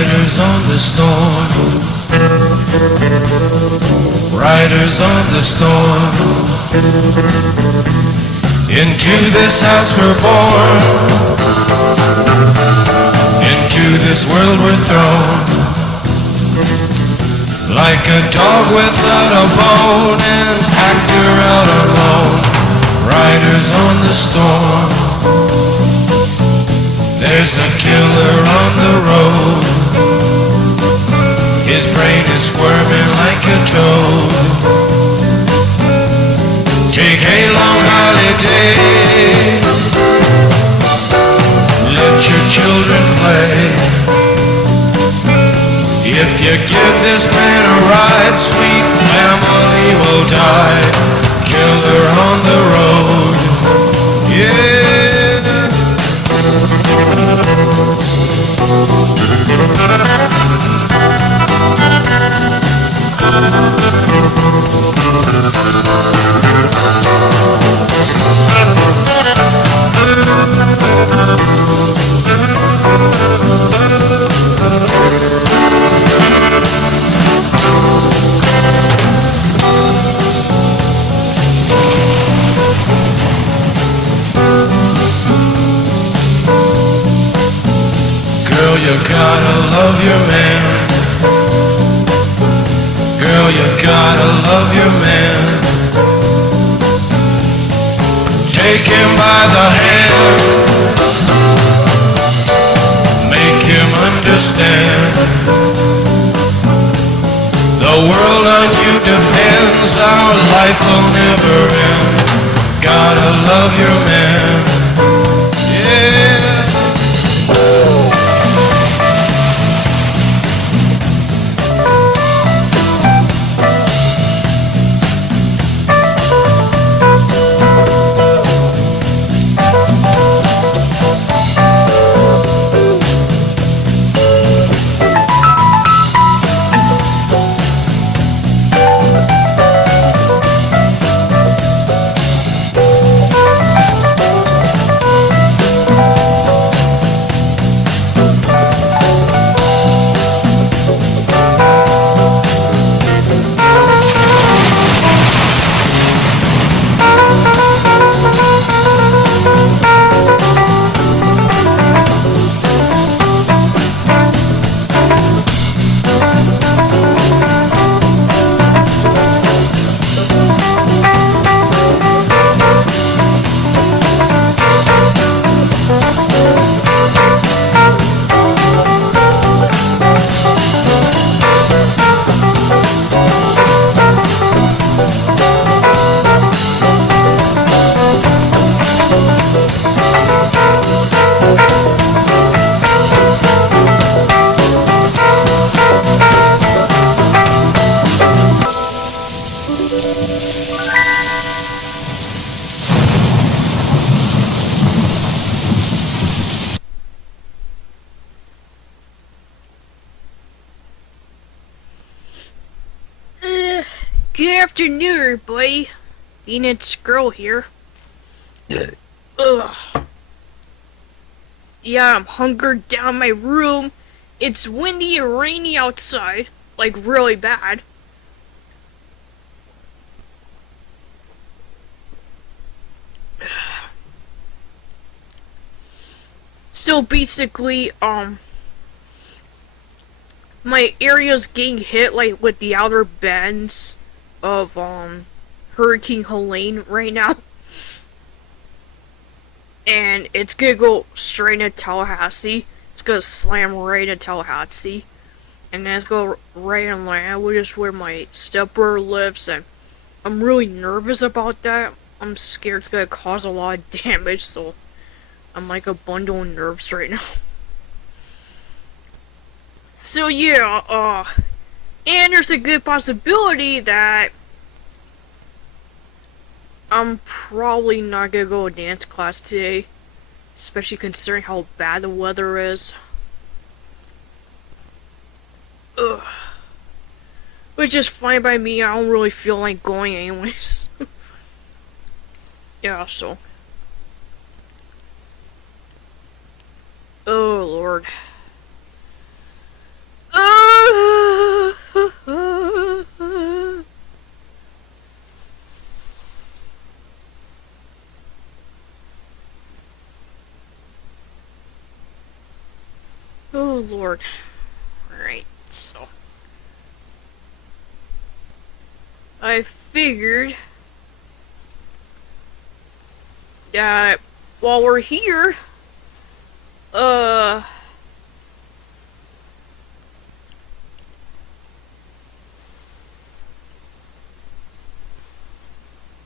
Riders on the storm, riders on the storm. Into this house we're born, into this world we're thrown. Like a dog without a bone, an actor out alone. Riders on the storm. There's a killer on the road. His brain is squirming like a toad. Take a long holiday. Let your children play. If you give this man a ride, sweet family will die. Killer on the road, yeah. Girl, you gotta love your man. Girl, you gotta love your man. Take him by the hand. Make him understand. The world on you depends. Our life will never end. Gotta love your man. Yeah. Good afternoon, everybody. Enid's girl here. Ugh. Yeah, I'm hunkered down in my room. It's windy and rainy outside. Like, really bad. So basically, my area's getting hit, like, with the outer bends of, Hurricane Helene right now. And it's gonna go straight into Tallahassee. It's gonna slam right into Tallahassee. And then it's gonna right in land, which is where my stepbrother lives, and I'm really nervous about that. I'm scared it's gonna cause a lot of damage, so I'm like a bundle of nerves right now. So yeah, and there's a good possibility that I'm probably not gonna go to dance class today, especially considering how bad the weather is. Ugh. Which is fine by me, I don't really feel like going anyways. Yeah, so. Oh, Lord. Oh lord. Alright, so I figured that while we're here,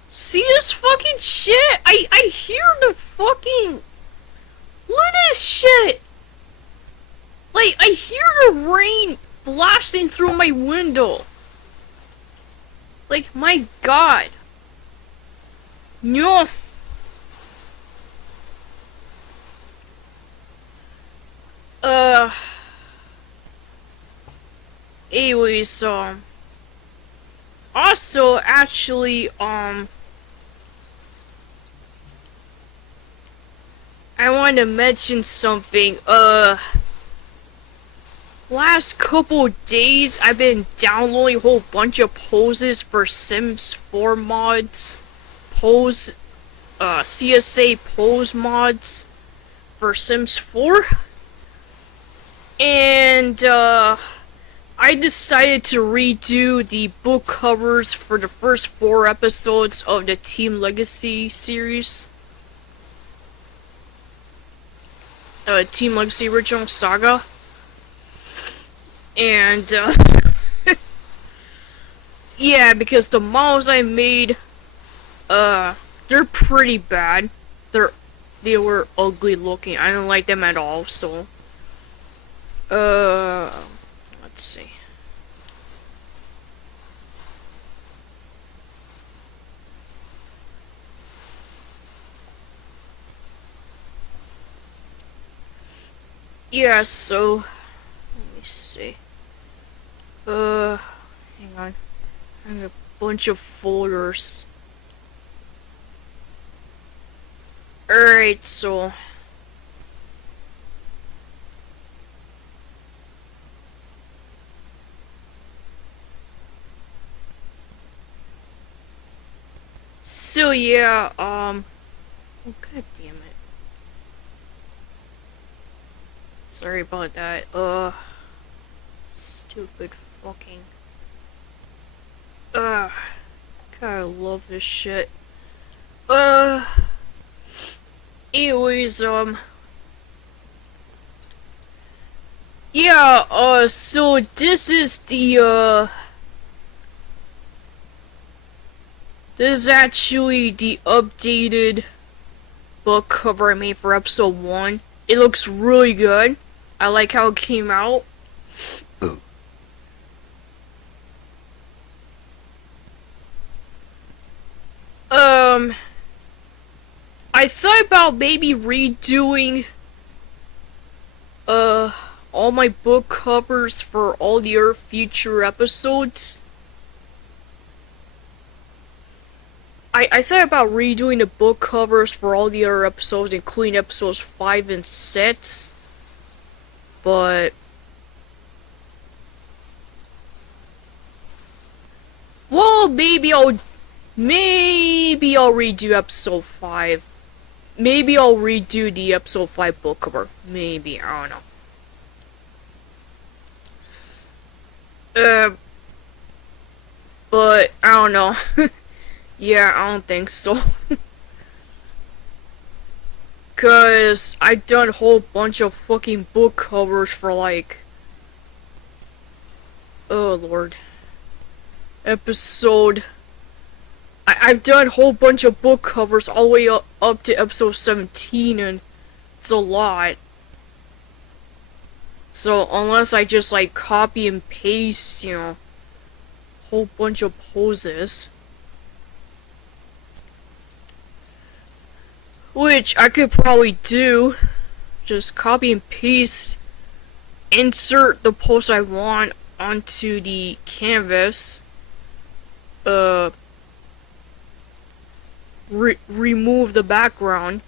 see this fucking shit? I hear the fucking, look at this shit! Like, I hear the rain blasting through my window. Like, my god. No. Anyways, also, actually, I wanted to mention something, last couple days, I've been downloading a whole bunch of poses for Sims 4 mods, CSA pose mods for Sims 4, and, I decided to redo the book covers for the first 4 episodes of the Team Legacy series. Team Legacy Original Saga. And, yeah, because the models I made, they're pretty bad. They were ugly looking. I don't like them at all, so, let's see. Yeah, so, let me see. Hang on. I have a bunch of folders. Alright, so. So, yeah, oh, god damn it. Sorry about that, stupid fucking. God, I love this shit. Anyways, yeah, so this is the, this is actually the updated book cover I made for episode 1. It looks really good. I like how it came out. I thought about maybe redoing, all my book covers for all the other future episodes. I thought about redoing the book covers for all the other episodes, including episodes 5 and 6. But well, maybe I'll redo episode 5. Maybe I'll redo the episode 5 book cover. Maybe, I don't know. But I don't know. Yeah, I don't think so. Cause I done a whole bunch of fucking book covers for like, oh lord, episode. I've done a whole bunch of book covers all the way up to episode 17, and it's a lot. So unless I just like copy and paste, you know, a whole bunch of poses. Which I could probably do. Just copy and paste, insert the pose I want onto the canvas, remove the background,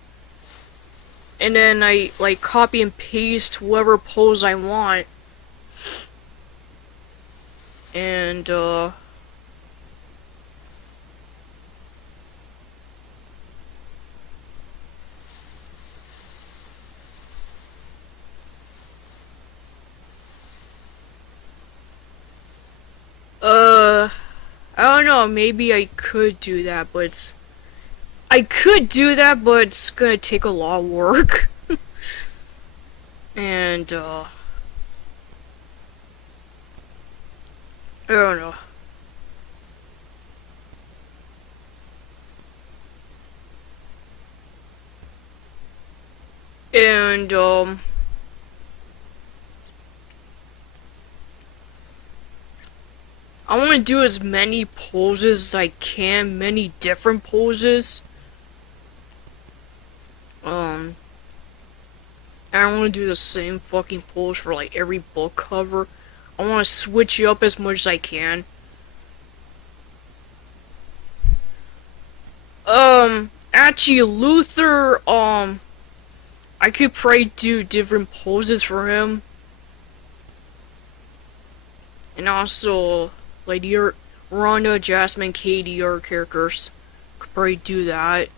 and then I like copy and paste whatever pose I want, and I don't know, maybe I could do that, but it's gonna take a lot of work. And, I don't know. And, I want to do as many poses as I can, many different poses. I don't want to do the same fucking pose for like every book cover. I want to switch it up as much as I can. Actually, Luther, I could probably do different poses for him. And also, like, your Rhonda, Jasmine, Katie, your characters could probably do that.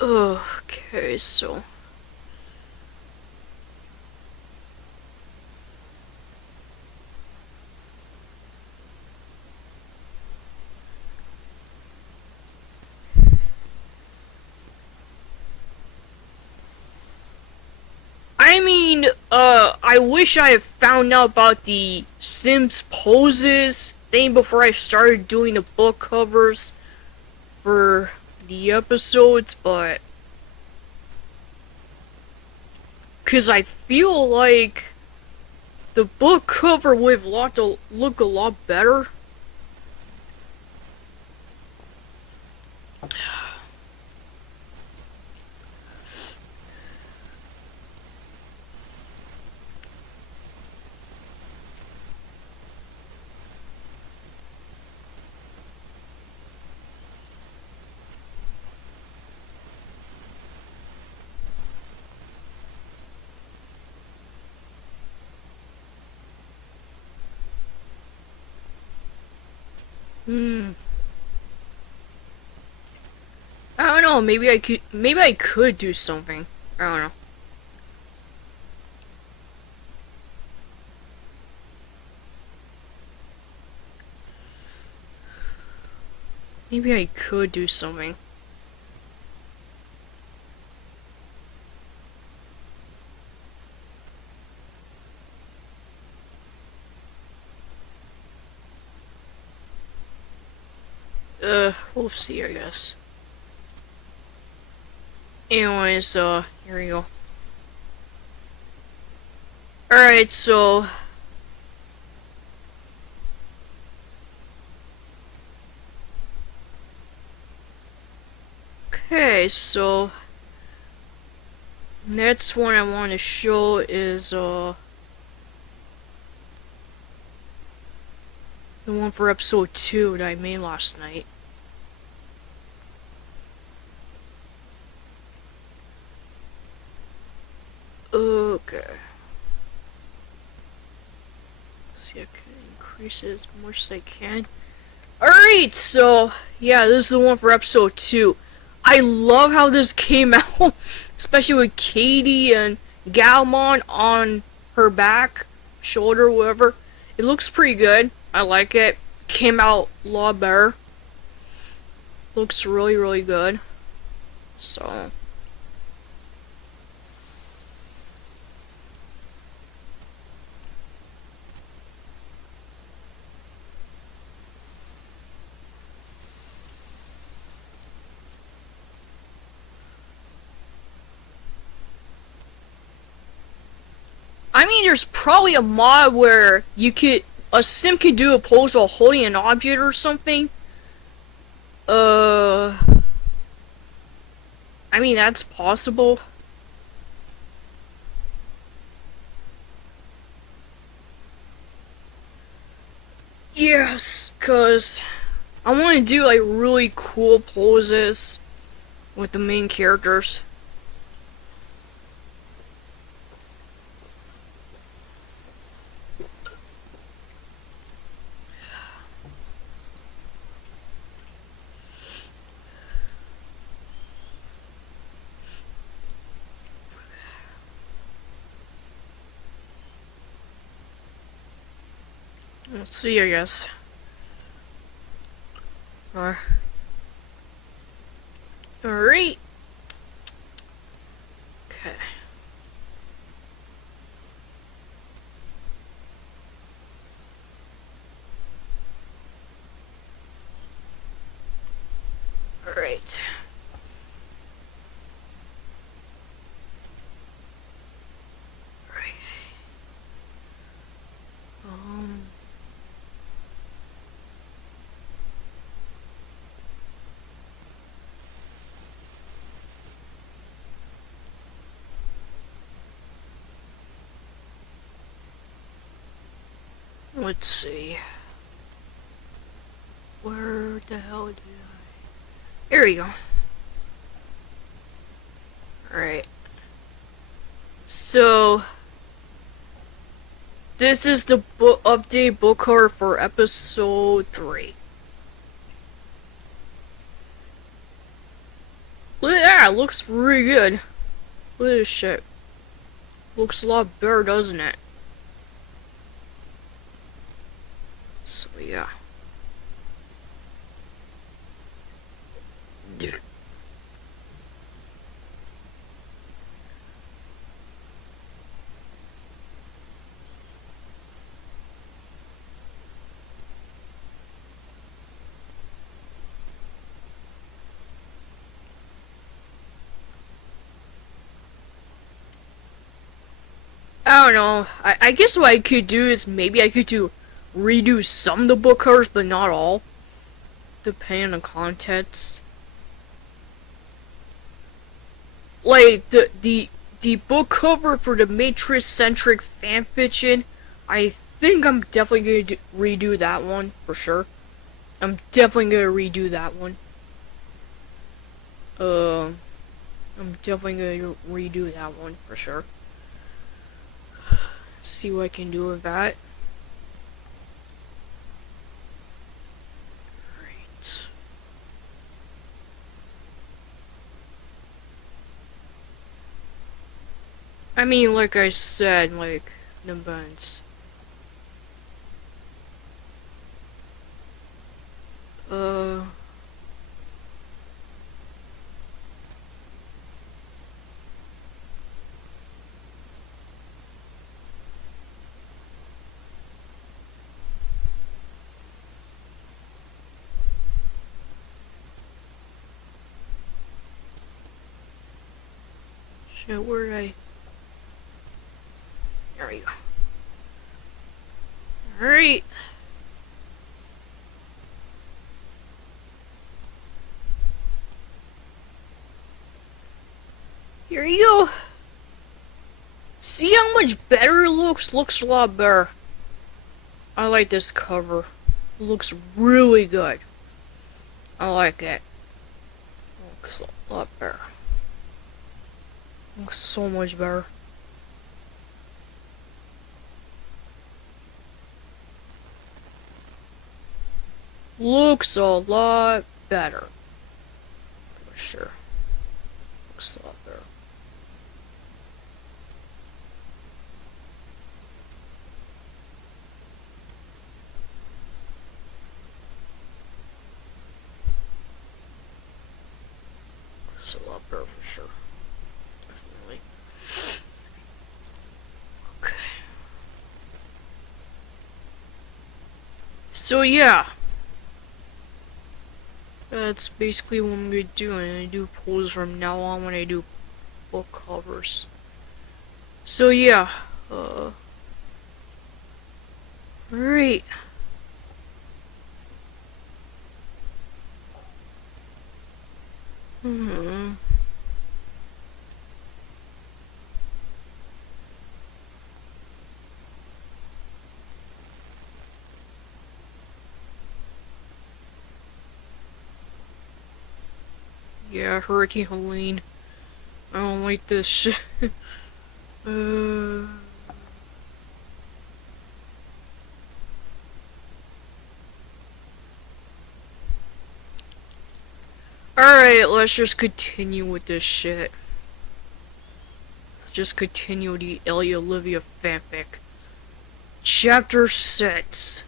Okay, so. I mean, I wish I had found out about the Sims poses thing before I started doing the book covers for the episodes, but. Because I feel like the book cover would have look a lot better. I don't know, maybe I could do something. I don't know. Maybe I could do something. We'll see, I guess. Anyways, here we go. Alright, so. Okay, so. Next one I want to show is, the one for episode 2 that I made last night. Okay. See, I can increase it as much as I can. Alright, so, yeah, this is the one for episode 2. I love how this came out, especially with Katie and Galmon on her back, shoulder, whatever. It looks pretty good. I like it. Came out a lot better. Looks really, really good. So. I mean, there's probably a mod where a sim could do a pose while holding an object or something. I mean, that's possible. Yes, cause I want to do like really cool poses with the main characters. Let's see, I guess. Alright. Okay. Alright. Let's see. Where the hell did I... Here we go. Alright. So... This is the update book cover for episode 3. Look at that, it looks really good. Look at this shit. Looks a lot better, doesn't it? So yeah. I don't know. I guess what I could do is maybe I could redo some of the book covers, but not all. Depending on the context. Like the book cover for the Matrix-centric fanfiction, I think I'm definitely gonna redo that one for sure. I'm definitely gonna redo that one. I'm definitely gonna redo that one for sure. See what I can do with that. Right. I mean, like I said, like the buns. Shit, where did I... There we go. Alright. Here you go. See how much better it looks? Looks a lot better. I like this cover. It looks really good. I like it. Looks a lot better. Looks so much better. Looks a lot better. For sure. Looks a lot better. Looks a lot better for sure. Definitely. Okay. So yeah. That's basically what I'm gonna do, and I do polls from now on when I do book covers. So yeah, alright. Yeah, Hurricane Helene. I don't like this shit. Alright, let's just continue with this shit. Let's just continue the Elliot Olivia fanfic. Chapter 6.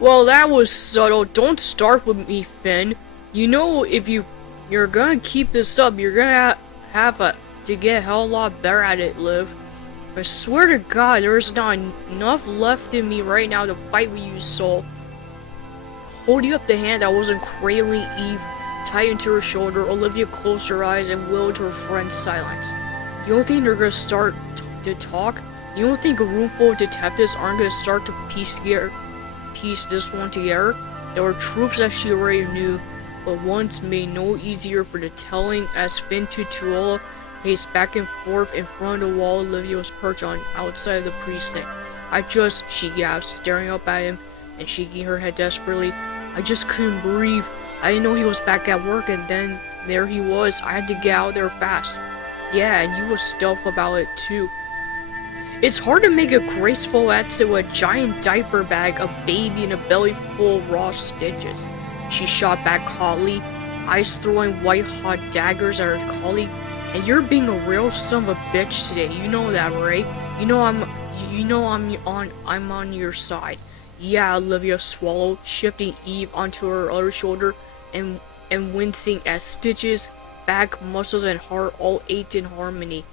Well, that was subtle. Don't start with me, Finn. You know, if you're gonna keep this up, you're gonna have to get a hell of a lot better at it, Liv. I swear to God, there's not enough left in me right now to fight with you, Soul. Holding up the hand that wasn't cradling Eve tight into her shoulder, Olivia closed her eyes and willed her friend's silence. You don't think they're gonna start to talk? You don't think a room full of detectives aren't gonna start to piece this one together? There were truths that she already knew, but once made no easier for the telling as Finn Tutuola paced back and forth in front of the wall Olivia was perched on outside of the precinct. She gasped, staring up at him and shaking her head desperately. I just couldn't breathe. I didn't know he was back at work, and then there he was. I had to get out there fast. Yeah, and you was stealth about it too. It's hard to make a graceful exit with a giant diaper bag, a baby, and a belly full of raw stitches. She shot back hotly, eyes throwing white-hot daggers at her colleague. And you're being a real son of a bitch today. You know that, right? You know I'm on your side. Yeah, Olivia swallowed, shifting Eve onto her other shoulder and wincing as stitches, back, muscles, and heart all ached in harmony.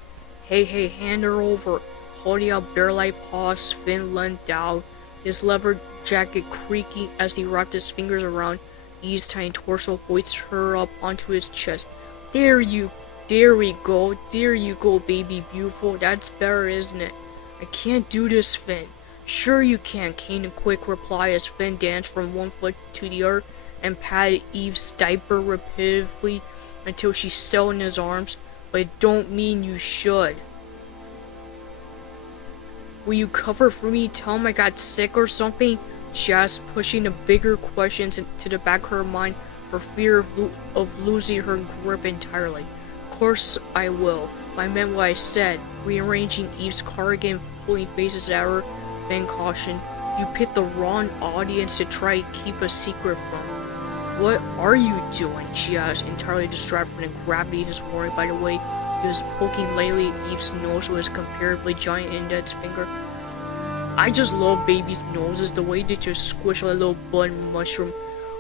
Hey, hand her over. Holding out bear-like paws, Finn leaned down, his leather jacket creaking as he wrapped his fingers around Eve's tiny torso, hoisted her up onto his chest. There we go, baby beautiful. That's better, isn't it? I can't do this, Finn. Sure you can, came a quick reply as Finn danced from one foot to the other and patted Eve's diaper repetitively until she settled in his arms. But it don't mean you should. Will you cover for me? Tell him I got sick or something? She asked, pushing the bigger questions into the back of her mind for fear of losing her grip entirely. Of course I will. I meant what I said. Rearranging Eve's cardigan, pulling faces at her, Finn cautioned. You picked the wrong audience to try to keep a secret from. What are you doing? She asked, entirely distracted from the gravity of his worry by the way he was poking lightly at Eve's nose with his comparatively giant index finger. I just love babies' noses, the way they just squish like a little bud mushroom.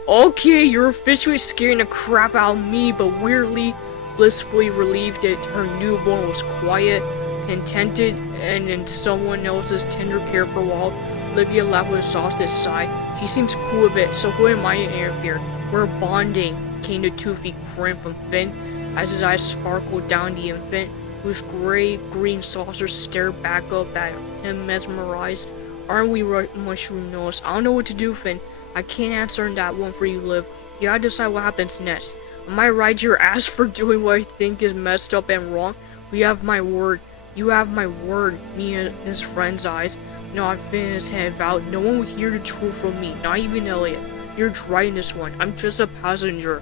Okay, you're officially scaring the crap out of me, but weirdly, blissfully relieved that her newborn was quiet, contented, and in someone else's tender care for a while. Olivia laughed with a soft sigh. She seems cool with it, so who am I to interfere? We're bonding, came the toothy grin from Finn, as his eyes sparkled down the infant, whose gray-green saucer stared back up at him mesmerized. Aren't we mushroom nose? I don't know what to do, Finn. I can't answer that one for you, Liv. You gotta decide what happens next. Am I right your ass for doing what I think is messed up and wrong? We have my word. You have my word, me and his friend's eyes. No, Finn his head vowed. No one will hear the truth from me, not even Elliot. You're right in this one. I'm just a passenger.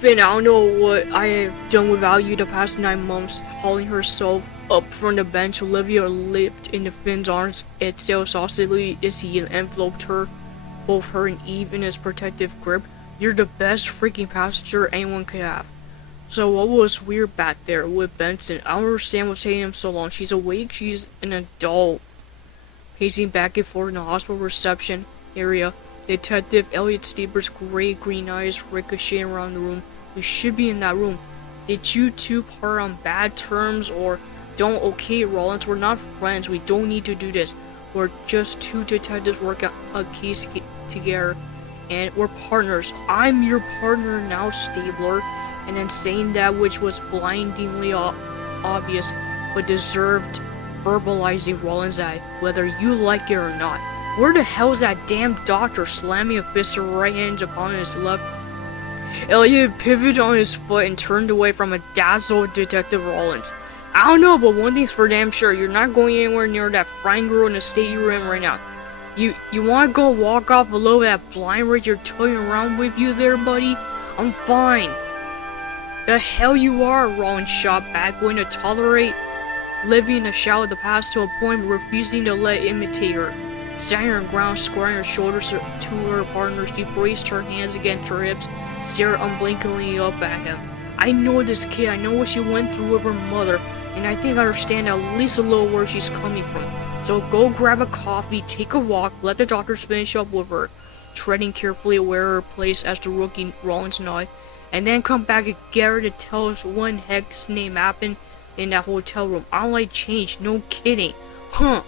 Finn, I don't know what I have done without you the past 9 months. Hauling herself up from the bench, Olivia leaped into Finn's arms, exhaled saucily as he enveloped her, both her and Eve in his protective grip. You're the best freaking passenger anyone could have. So what was weird back there with Benson? I don't understand what's taking him so long. She's awake, she's an adult. Pacing back and forth in the hospital reception area, Detective Elliot Steeper's gray-green eyes ricocheting around the room. We should be in that room. Did you two part on bad terms or don't? Okay, Rollins, we're not friends. We don't need to do this. We're just two detectives working a case together, and we're partners. I'm your partner now, Stabler. And then saying that which was blindingly obvious, but deserved verbalizing Rollins' eye, whether you like it or not. Where the hell's that damn doctor? Slamming a fist of right hand upon his left. Elliot pivoted on his foot and turned away from a dazzled Detective Rollins. I don't know, but one thing's for damn sure. You're not going anywhere near that fine girl in the state you're in right now. You wanna go walk off below that blind rig you're toying around with you there, buddy? I'm fine. The hell you are, Rollins shot back, willing to tolerate living a shadow of the past to a point refusing to let it imitate her. Standing on the ground, squaring her shoulders to her partner, she braced her hands against her hips, stared unblinkingly up at him. I know this kid, I know what she went through with her mother, and I think I understand at least a little where she's coming from. So go grab a coffee, take a walk, let the doctors finish up with her, treading carefully where her place as the rookie Rollins nod, and then come back and get her to tell us what heck's name happened in that hotel room. I like change, no kidding. Huh.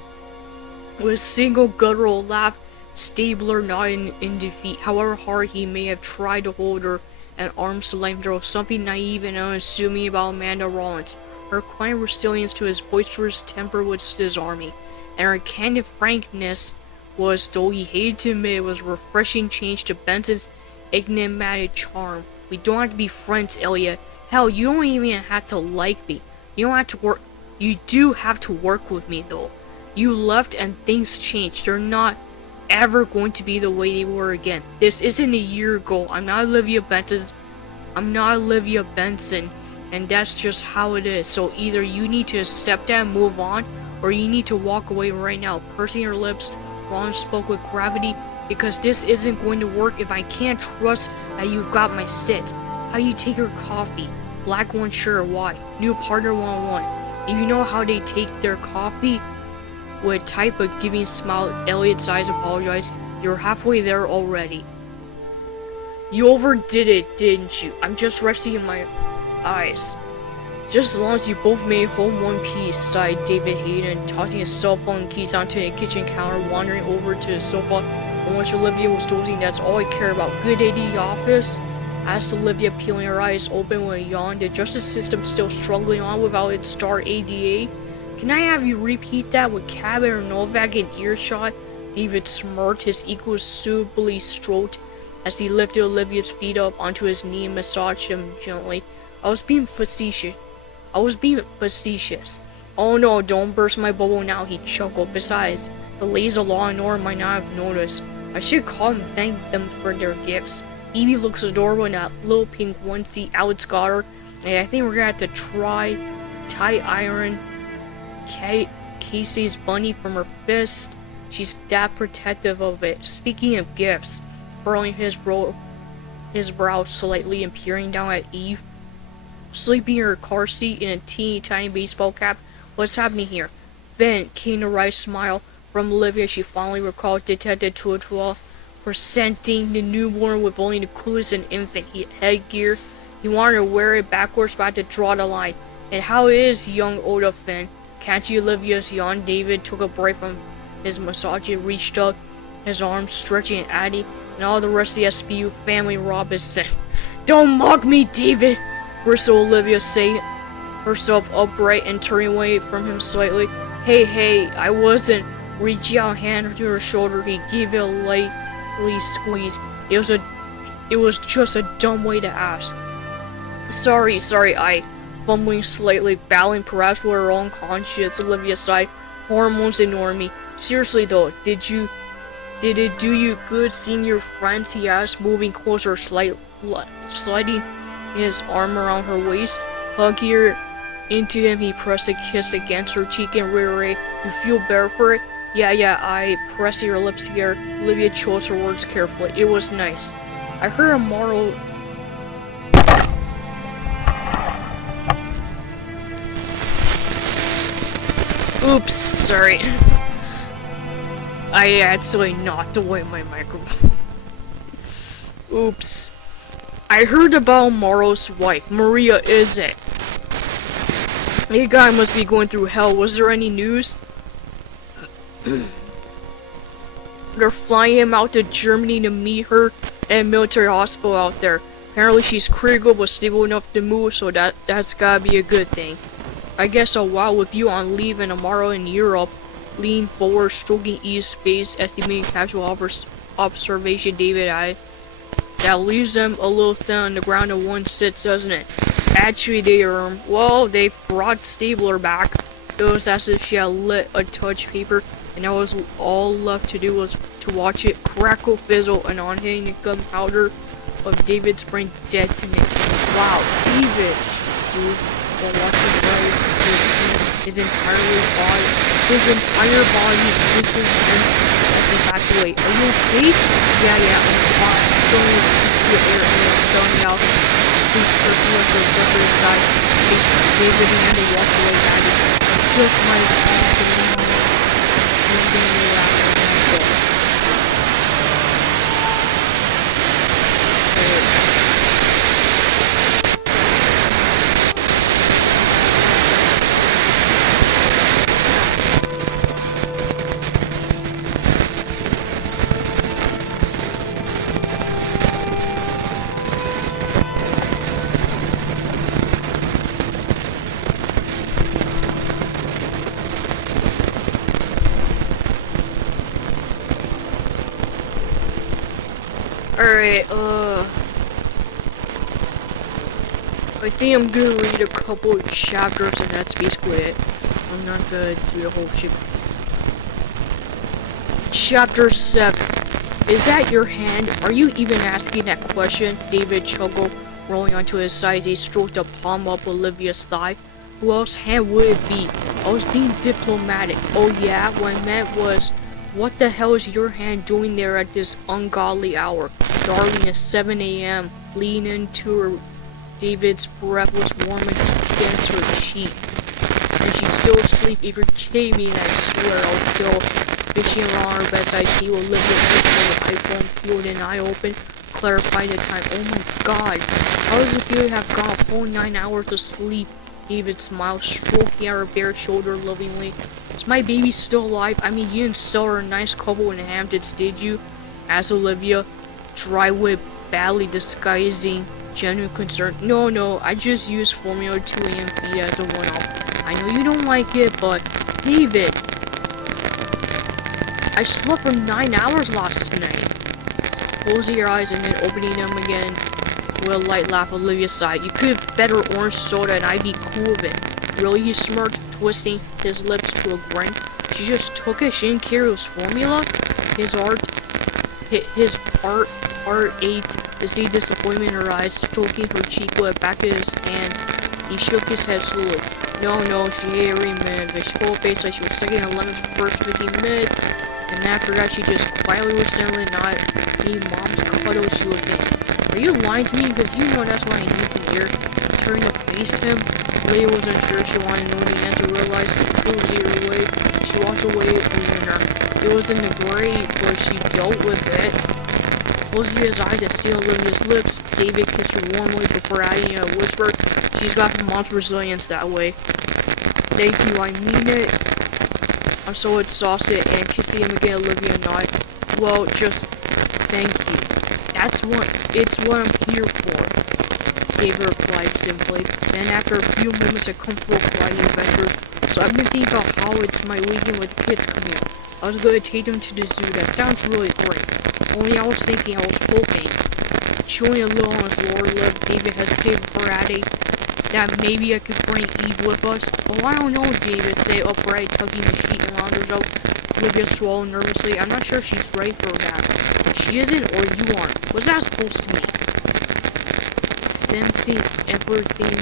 With a single guttural laugh, Stabler nodded in defeat. However hard he may have tried to hold her at arm's length, there was something naive and unassuming about Amanda Rollins. Her quiet resilience to his boisterous temper was disarming, and her candid frankness was, though he hated to admit it, was a refreshing change to Benson's enigmatic charm. We don't have to be friends, Elliot. Hell, you don't even have to like me. You don't have to work. You do have to work with me, though. You left and things changed. They're not ever going to be the way they were again. This isn't a year ago. I'm not Olivia Benson, and that's just how it is. So either you need to accept that and move on, or you need to walk away right now. Pursing her lips, Ron spoke with gravity, because this isn't going to work if I can't trust that you've got my sit. How you take your coffee? Black one, sure, why? New partner 101. If you know how they take their coffee, with a type of giving smile, Elliot's eyes apologized. You're halfway there already. You overdid it, didn't you? I'm just resting in my eyes. Just as long as you both made home one piece, sighed David Hayden, tossing his cell phone keys onto a kitchen counter, wandering over to the sofa on which Olivia was dozing. That's all I care about. Good day to the office? Asked Olivia, peeling her eyes open with a yawn. The justice system still struggling on without its star ADA? Can I have you repeat that with Cabot or Novak in earshot? David smirked, his equal suitably stroked as he lifted Olivia's feet up onto his knee and massaged him gently. I was being facetious. Oh no, don't burst my bubble now, he chuckled. Besides, the ladies of Law and Order might not have noticed. I should call and thank them for their gifts. Evie looks adorable in that little pink onesie Alex got her, and I think we're gonna have to try tie iron Casey's bunny from her fist. She's that protective of it. Speaking of gifts, furrowing his brow slightly and peering down at Eve, sleeping in her car seat in a teeny tiny baseball cap. What's happening here? Then came a wry smile from Olivia. She finally recalled Detective Tuatua presenting the newborn with only the coolest and infant headgear. He wanted to wear it backwards, but had to draw the line. And how is young Oda Finn? Can't you, Olivia's yawn? David took a break from his massage and reached up, his arms stretching at Addie and all the rest of the SPU family. Robinson. Don't mock me, David! bristled Olivia, saying herself upright and turning away from him slightly. Hey, I wasn't. Reaching out a hand to her shoulder, he gave it a lightly squeeze. It was just a dumb way to ask. Sorry, I... Fumbling slightly, battling perhaps with her own conscience, Olivia sighed. Hormones ignore me. Seriously though, did it do you good seeing your friends? He asked, moving closer, sliding his arm around her waist. Hugging her into him, he pressed a kiss against her cheek and reiterated, You feel better for it? Yeah, I pressed her lips together. Olivia chose her words carefully. It was nice. I heard tomorrow. Oops, sorry. I actually knocked away my microphone. Oops. I heard about Morrow's wife. Maria, is it? The guy must be going through hell. Was there any news? They're flying him out to Germany to meet her at a military hospital out there. Apparently she's critical but stable enough to move, so that's gotta be a good thing. I guess a while with you on leave and tomorrow in Europe. Leaned forward, stroking Eve's face, estimating casual observation. David eyed. That leaves them a little thin on the ground in one sits, doesn't it? Actually, they brought Stabler back. It was as if she had lit a touch paper, and all left to do was to watch it crackle, fizzle, and on hitting the gunpowder of David's brain detonate. Wow, David, she soothed, while watching the rise of his entire body was intense as he backed away. Are you okay? Yeah, I'm fine. Throwing his feet to the air and then throwing out his personal for inside. David began to walk away baggage. Just my Alright, I think I'm gonna read a couple of chapters and that's basically it. I'm not gonna do the whole shit. Chapter 7. Is that your hand? Are you even asking that question? David chuckled, rolling onto his side as he stroked the palm up Olivia's thigh. Who else's hand would it be? I was being diplomatic. Oh yeah, what I meant was, what the hell is your hand doing there at this ungodly hour? Darling, at 7 a.m. Leaning into her. David's breath was warm against her cheek. And she's still asleep. If you're kidding me, then I swear I'll kill. Bitching around her bedside, see Olivia picked her iPhone, peeled an eye open, clarified the time. Oh my god, how does it feel to have gone a whole 9 hours of sleep? David smiled, stroking at her bare shoulder lovingly. Is my baby still alive? I mean, you didn't sell her a nice couple in Hamptons, did you? Asked Olivia, dry wit badly disguising genuine concern. No, I just used Formula 2 AMP as a one-off. I know you don't like it, but David, I slept for 9 hours last night. Closing your eyes and then opening them again with a light laugh, Olivia sighed. You could have fed her orange soda and I'd be cool with it. Really, he smirked, twisting his lips to a grin. She just took it. She didn't care it was formula. His heart ached to see disappointment in her eyes, stroking her cheek with the back of his hand. He shook his head slowly. No, she ate every minute, but she pulled her face like she was sucking a lemon's first 15 minutes. And after that, she just quietly was silent, not any mom's cuddle she was getting. Are you lying to me? Because you know that's what I need to hear. Turning to face him, Leah wasn't sure she wanted to know the answer, realized the truth either way. She walked away, leaving her. It wasn't great, but she dealt with it. Closing his eyes and stealing Olivia's lips, David kissed her warmly before adding a whisper. She's got mom's resilience that way. Thank you, I mean it. I'm so exhausted, and kissing him again, Olivia nodded. Well, just thank you. It's what I'm here for, David replied simply. Then after a few moments of comfortable quiet, he ventured. So I've been thinking about how it's my weekend with kids coming up. I was going to take them to the zoo. That sounds really great. Only I was hoping. Chewing a little on his lower lip, David hesitated before adding that maybe I could bring Eve with us. Oh, I don't know, David said upright, tucking the sheet around herself. Olivia swallowed nervously. I'm not sure she's ready for that. She isn't, or you aren't. What's that supposed to mean? Sensing everything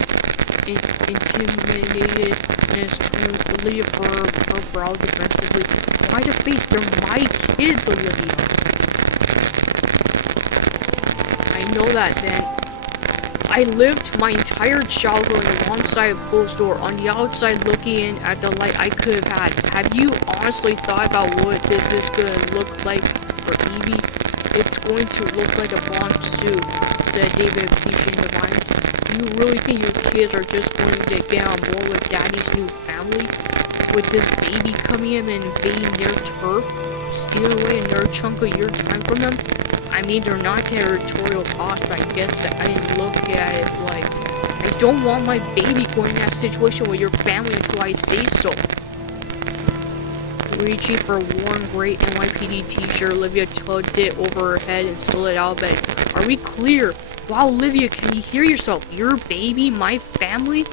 intimidated in his tone, Olivia furrowed her brow defensively. Why the face? They're my kids, Olivia. I know that then. I lived my entire childhood on the wrong side of a closed door, on the outside looking in at the light I could have had. Have you honestly thought about what this is going to look like for Evie? It's going to look like a blonde suit, said David, appreciating the violence. Do you really think your kids are just going to get on board with Daddy's new family? With this baby coming in and invading their turf, stealing away another chunk of your time from them? I mean, they're not territorial costs, but I guess I didn't look at it like, I don't want my baby going in that situation with your family until I say so. Reaching for a worn gray NYPD t-shirt, Olivia tugged it over her head and slid out of bed. Are we clear? Wow, Olivia, can you hear yourself? Your baby, my family?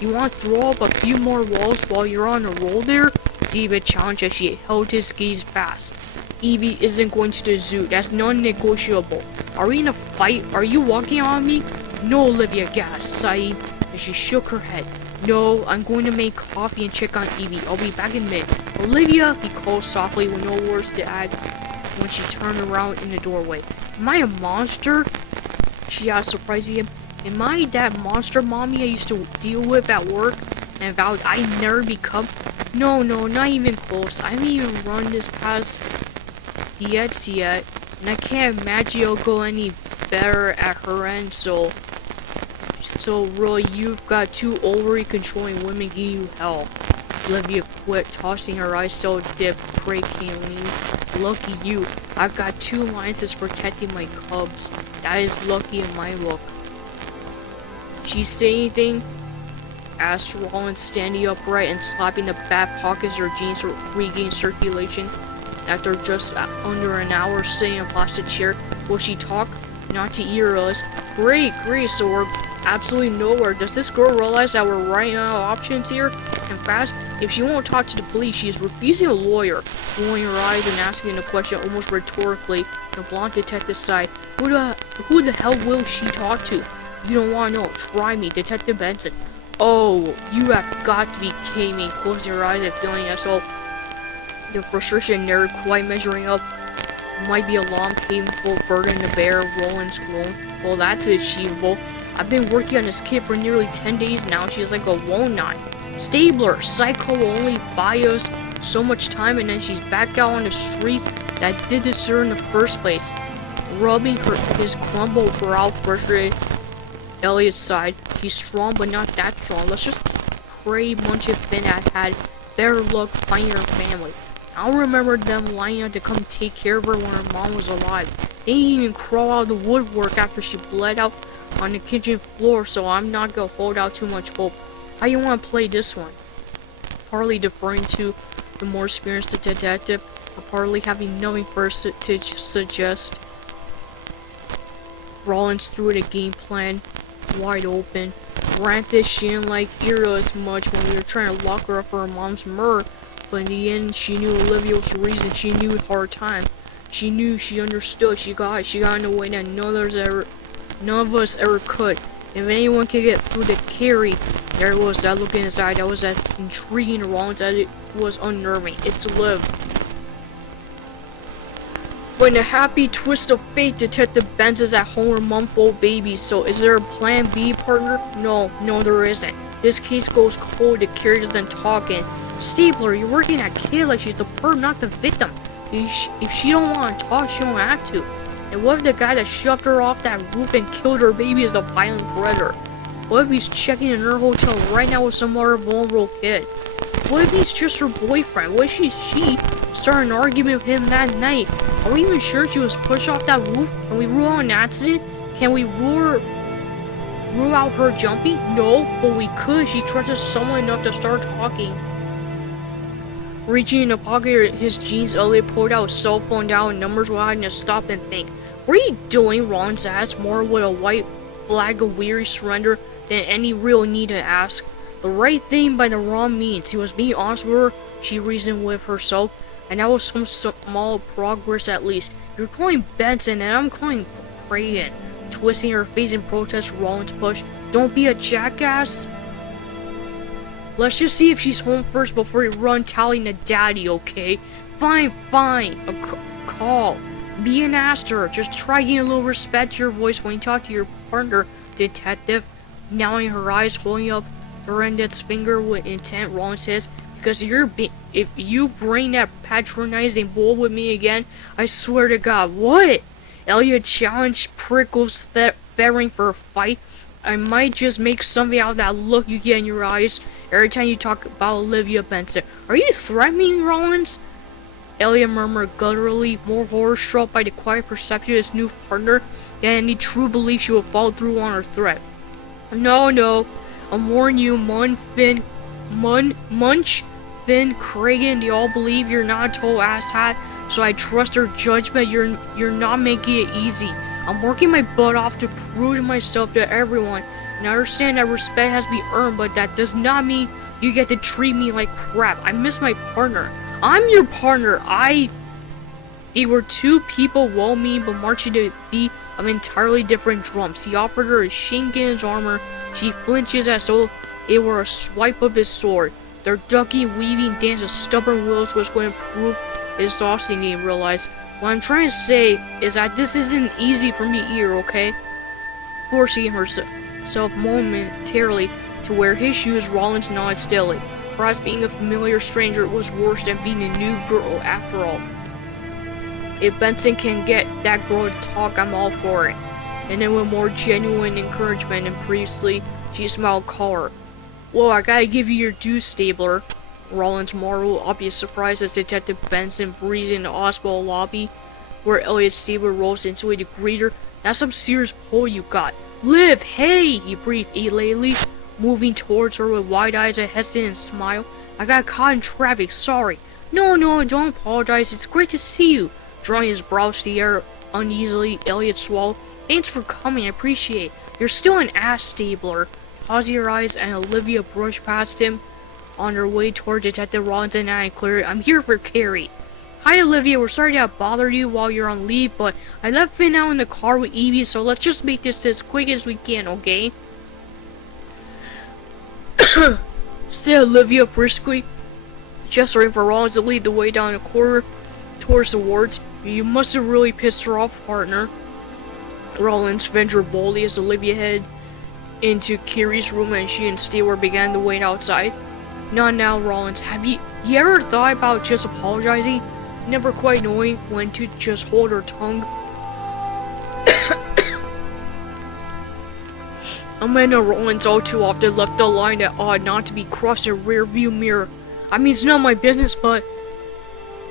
You want to throw up a few more walls while you're on a roll there? David challenged as she held his gaze fast. Evie isn't going to the zoo. That's non-negotiable. Are we in a fight? Are you walking on me? No, Olivia gasped, sighing, and she shook her head. No, I'm going to make coffee and check on Evie. I'll be back in a minute. Olivia, he called softly with no words to add when she turned around in the doorway. Am I a monster? She asked, surprising him. Am I that monster mommy I used to deal with at work and vowed I'd never become? No, not even close. I haven't even run this past yet, and I can't imagine it'll go any better at her end, so really, you've got two overly controlling women giving you hell. Olivia quit, tossing her eyes so deprecatingly. Lucky you. I've got two lions protecting my cubs. That is lucky in my book. She say anything? Asked Rollins, standing upright and slapping the back pockets of her jeans to regain circulation. After just under an hour sitting in a plastic chair, will she talk? Not to either of us. Great, so we're absolutely nowhere. Does this girl realize that we're running out of options here? And fast? If she won't talk to the police, she is refusing a lawyer. Rolling her eyes and asking the question almost rhetorically. The blonde detective sighed. Who the hell will she talk to? You don't want to know. Try me, Detective Benson. Oh, you have got to be kidding me. Closing her eyes and feeling as though the frustration never quite measuring up. Might be a long, painful burden to bear. Roland's groan. Well, that's achievable. I've been working on this kid for nearly 10 days now. She's like a walnut. Stabler, Psycho will only buy us so much time, and then she's back out on the streets that did this to her in the first place. Rubbing his crumbled brow, frustrated. Elliot sighed. She's strong, but not that strong. Let's just pray Munch and Finn had better luck finding her family. I don't remember them lining up to come take care of her when her mom was alive. They didn't even crawl out of the woodwork after she bled out on the kitchen floor, so I'm not gonna hold out too much hope. How you want to play this one? Partly deferring to the more experienced detective, or partly having nothing first to suggest. Rollins threw it a game plan wide open. Granted, she didn't like Ira as much when we were trying to lock her up for her mom's murder, but in the end, she knew Olivia was the reason. She knew hard time. She knew, she understood, she got in a way that none of us ever could. If anyone could get through to Carrie, there was that look in his eye that was as intriguing to Rollins as it was unnerving. It's Liv. When the happy twist of fate, Detective Benz is at home with mum-full babies, so is there a plan B, partner? No, there isn't. This case goes cold if Carrie doesn't talk, and Stabler, you're working at kid like she's the perp, not the victim. If she don't want to talk, she don't have to. And what if the guy that shoved her off that roof and killed her baby is a violent predator? What if he's checking in her hotel right now with some other vulnerable kid? What if he's just her boyfriend? What if she started an argument with him that night? Are we even sure she was pushed off that roof? Can we rule out an accident? Can we rule out her jumping? No, but we could. She trusted someone enough to start talking. Reaching in the pocket of his jeans, Elliot pulled out his cell phone down and numbers without having to stop and think. What are you doing? Rollins asked, more with a white flag of weary surrender than any real need to ask. The right thing by the wrong means. He was being honest with her, she reasoned with herself, and that was some small progress at least. You're calling Benson and I'm calling Cragen. Twisting her face in protest, Rollins pushed. Don't be a jackass. Let's just see if she's home first before you run telling the daddy, okay? Fine. A call. Be an ass to her. Just try getting a little respect to your voice when you talk to your partner, Detective. Narrowing her eyes, holding up her index finger with intent, Rollins says, because if you bring that patronizing bull with me again, I swear to God. What? Elliot challenged, prickles fearing for a fight. I might just make something out of that look you get in your eyes every time you talk about Olivia Benson. Are you threatening, Rollins? Elliot murmured gutturally, more horror-struck by the quiet perception of his new partner than any true belief she would follow through on her threat. No. I'm warning you, Munch, Finn, Cragen, they all believe you're not a total asshat, so I trust their judgment. You're not making it easy. I'm working my butt off to prove to myself to everyone, and I understand that respect has to be earned, but that does not mean you get to treat me like crap. I miss my partner. I'm your partner. They were two people well-meaning but marching to beat of entirely different drums. He offered her a shink in his armor. She flinches as though it were a swipe of his sword. Their ducky weaving dance of stubborn wills was going to prove exhausting, he realized. What I'm trying to say is that this isn't easy for me either, okay? Forcing herself momentarily to wear his shoes, Rollins nodded steadily. Perhaps being a familiar stranger was worse than being a new girl after all. If Benson can get that girl to talk, I'm all for it. And then with more genuine encouragement than previously, she smiled calmer. Whoa, I gotta give you your due, Stabler. Rollins marveled, obvious surprise as Detective Benson breezed into the hospital lobby, where Elliot Stabler rolls into it to greet her. That's some serious pull you got. Liv, hey! He breathed elatedly, moving towards her with wide eyes, a hesitant smile. I got caught in traffic, sorry. No, don't apologize, it's great to see you. Drawing his brows to the air uneasily, Elliot swallowed. Thanks for coming, I appreciate it. You're still an ass, Stabler. Pausing her eyes, and Olivia brushed past him on her way toward Detective Rollins and I cleared. I'm here for Carrie. Hi, Olivia. We're sorry to have bothered you while you're on leave, but I left Finn out in the car with Evie, so let's just make this as quick as we can, okay? Said Olivia briskly, gesturing for Rollins to lead the way down the corridor towards the wards. You must have really pissed her off, partner. Rollins ventured boldly as Olivia headed into Carrie's room and she and Stewart began to wait outside. Not now, Rollins. Have you ever thought about just apologizing? Never quite knowing when to just hold her tongue. Amanda Rollins all too often left the line that ought not to be crossed in a rearview mirror. I mean, it's not my business, but...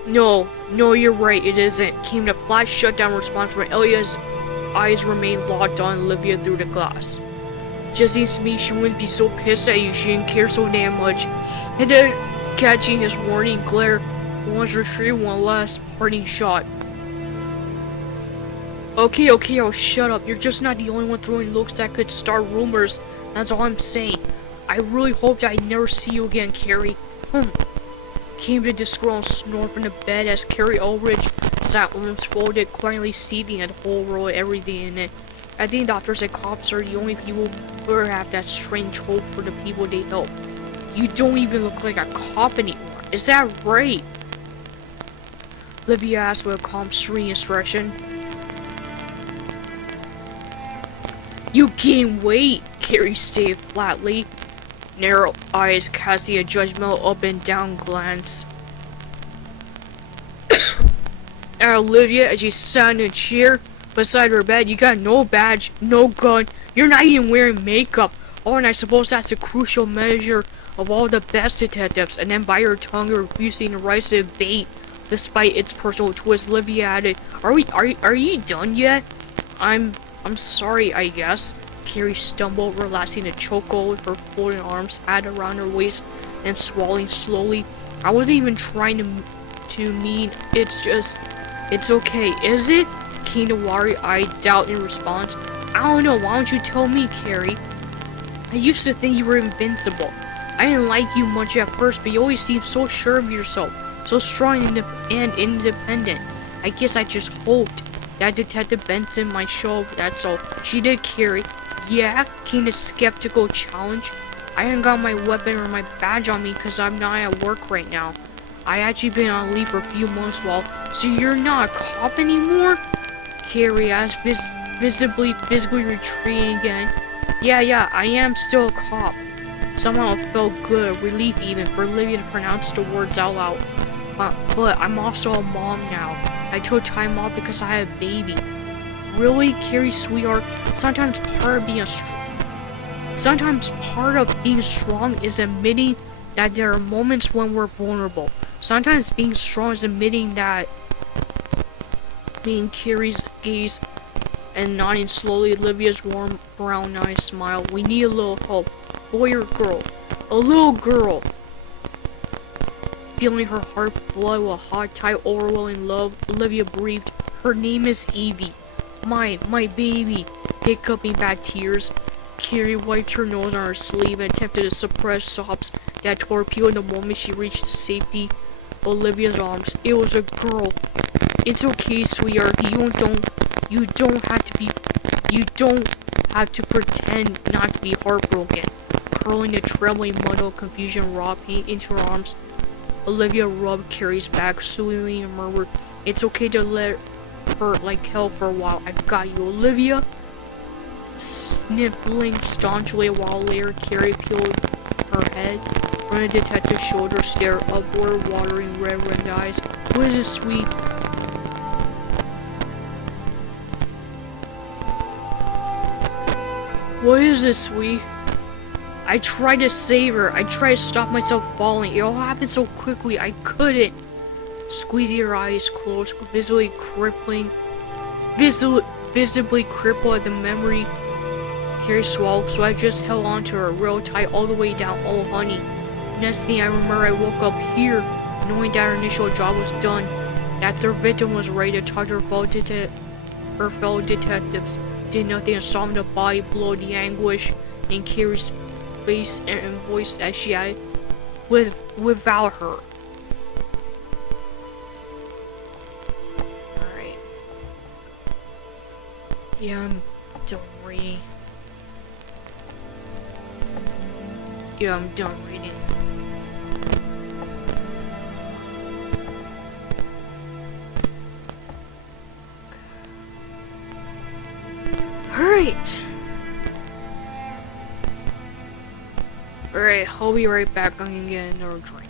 No, you're right, it isn't. Came the flat shutdown response from Elliot's eyes remained locked on Olivia through the glass. Just seems to me she wouldn't be so pissed at you, she didn't care so damn much. And then, catching his warning glare, Rollins retrieved one last parting shot. Okay, oh shut up. You're just not the only one throwing looks that could start rumors. That's all I'm saying. I really hoped I'd never see you again, Carrie. Came to disgruntled snore from the bed as Carrie Ulrich sat arms folded, quietly seething at the whole row of everything in it. I think doctors and cops are the only people who ever have that strange hope for the people they help. You don't even look like a cop anymore. Is that right? Olivia asked with a calm, serene expression. You gain weight, Carrie stated flatly. Narrow eyes casting a judgmental up and down glance at Olivia as she sat in a chair beside her bed. You got no badge, no gun, you're not even wearing makeup. Oh, and I suppose that's a crucial measure of all the best detectives. And then by her tongue, refusing to rise to the bait despite its personal twist, Olivia added, Are you done yet? I'm sorry, I guess. Carrie stumbled, relaxing the chokehold with her folded arms had around her waist and swallowing slowly. I wasn't even trying to mean, it's okay, is it? Came the watery-eyed doubt in response. I don't know, why don't you tell me, Carrie? I used to think you were invincible. I didn't like you much at first, but you always seemed so sure of yourself, so strong and independent. I guess I just hoped that Detective Benson might show up, that's all. She did, Carrie. Yeah, came the skeptical challenge. I haven't got my weapon or my badge on me because I'm not at work right now. I actually been on leave for a few months so you're not a cop anymore? Carrie asked, visibly physically retreating again. Yeah, I am still a cop. Somehow it felt good, relief even, for Olivia to pronounce the words out loud. But I'm also a mom now. I took time off because I had a baby. Really, Carrie, sweetheart, sometimes part of being strong is admitting that there are moments when we're vulnerable. Sometimes being strong is admitting that. Being Carrie's gaze and nodding slowly, Olivia's warm brown eyes smiled. We need a little help. Boy or girl? A little girl. Feeling her heart flood with hot, tight, overwhelming love, Olivia breathed. Her name is Evie. My baby. Hiccuping back tears. Carrie wiped her nose on her sleeve and attempted to suppress sobs that torpedoed the moment she reached the safety of Olivia's arms. It was a girl. It's okay, sweetheart. You don't have to pretend not to be heartbroken. Curling the trembling muddle of confusion raw pain into her arms, Olivia rubbed Carrie's back soothingly and murmured, It's okay to let hurt like hell for a while. I've got you, Olivia. Sniffling staunchly while later Carrie peeled her head. When the detective's shoulders stare upward, watering red eyes. What is this, sweet? What is this, sweet? I tried to save her. I tried to stop myself falling. It all happened so quickly. I couldn't. Squeezing her eyes closed, visibly crippled at the memory. Carrie swallowed, so I just held on to her real tight all the way down. Oh, honey. Next thing I remember, I woke up here, knowing that our initial job was done. That their victim was ready to talk to her fellow detectives. Did nothing to soften the body below the anguish in Carrie's face and voice as she had without her. Alright. Yeah, I'm done reading. Yeah, I'm done reading. Alright. Alright, I'll be right back. I'm gonna get another drink.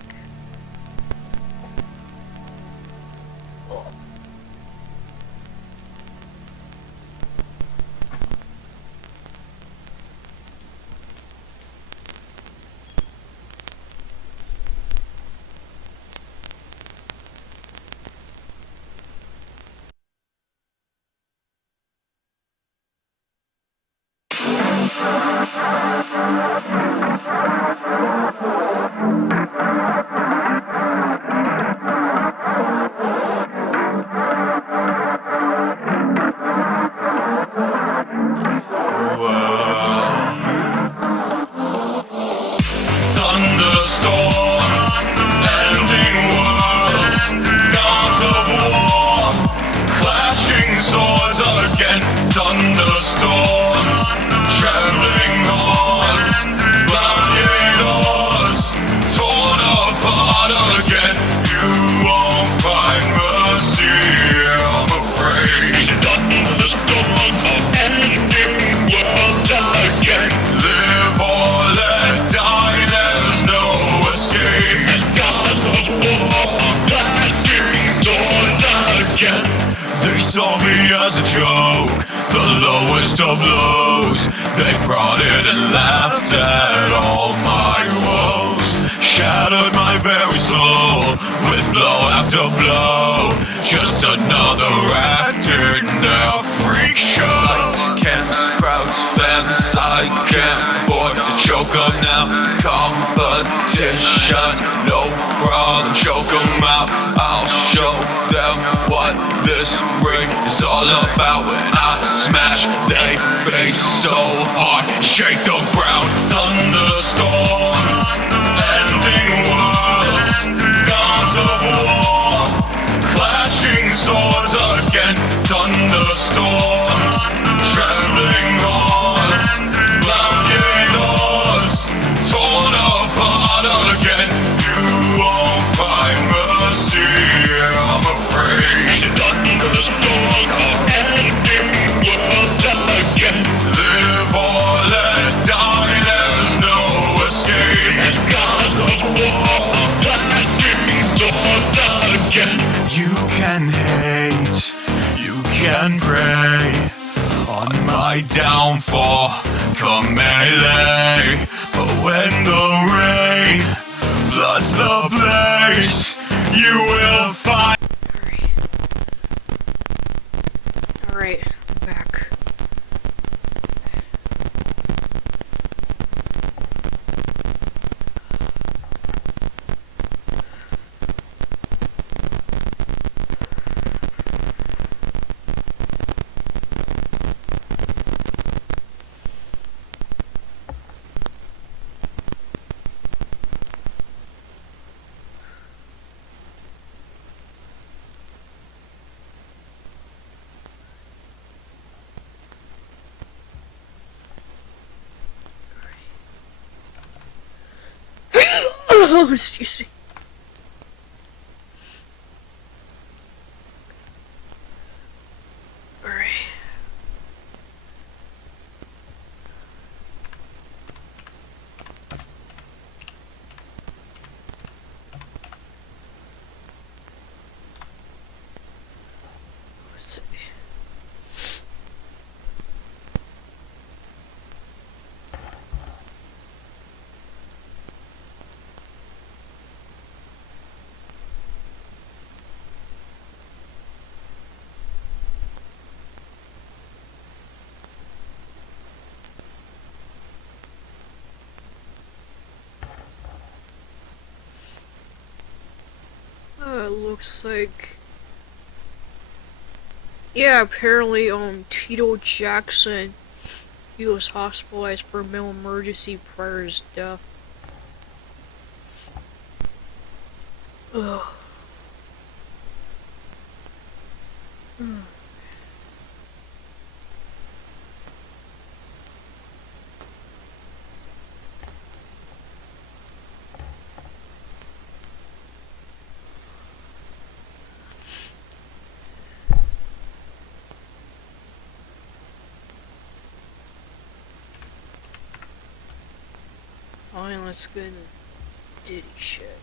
Thunderstorms, ending worlds, gods of war, clashing swords again. Thunderstorms, trembling hordes, gladiators, torn apart again. You won't find mercy, I'm afraid. Thunderstorms, ending worlds again. Live or let die, there's no escape. Scars of war, clashing swords again. They saw me as a joke, the lowest of lows. They prodded and laughed at all my woes. Shattered my very soul with blow after blow. Just another act in their freak show. Lights, camps, crowds, fans, I can't afford to choke up now. Competition, no problem, choke them out. I'll show them what this ring is all about. When I smash, they face so hard, shake the ground. Thunderstorms, ending worlds, gods of war, clashing swords again. Thunderstorms, trembling hordes, gladiators, torn apart again. You won't find mercy, I'm afraid. Thunderstorms, ending worlds again. Live or let die, there's no escape. Scars of war, clashing swords again. You can hate, you can pray on my downfall, come melee. But when the rain floods the place, you will find. Alright, I'm back. Oh, excuse me. Alright. looks like... Yeah, apparently, Tito Jackson, he was hospitalized for a mental emergency prior to his death. Ugh. Fine, let's get into Diddy shit.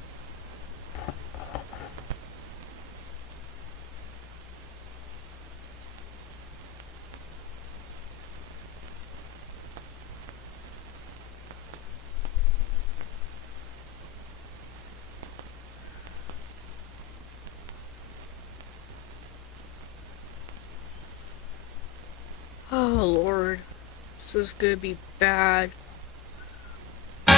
Oh Lord, this is gonna be bad.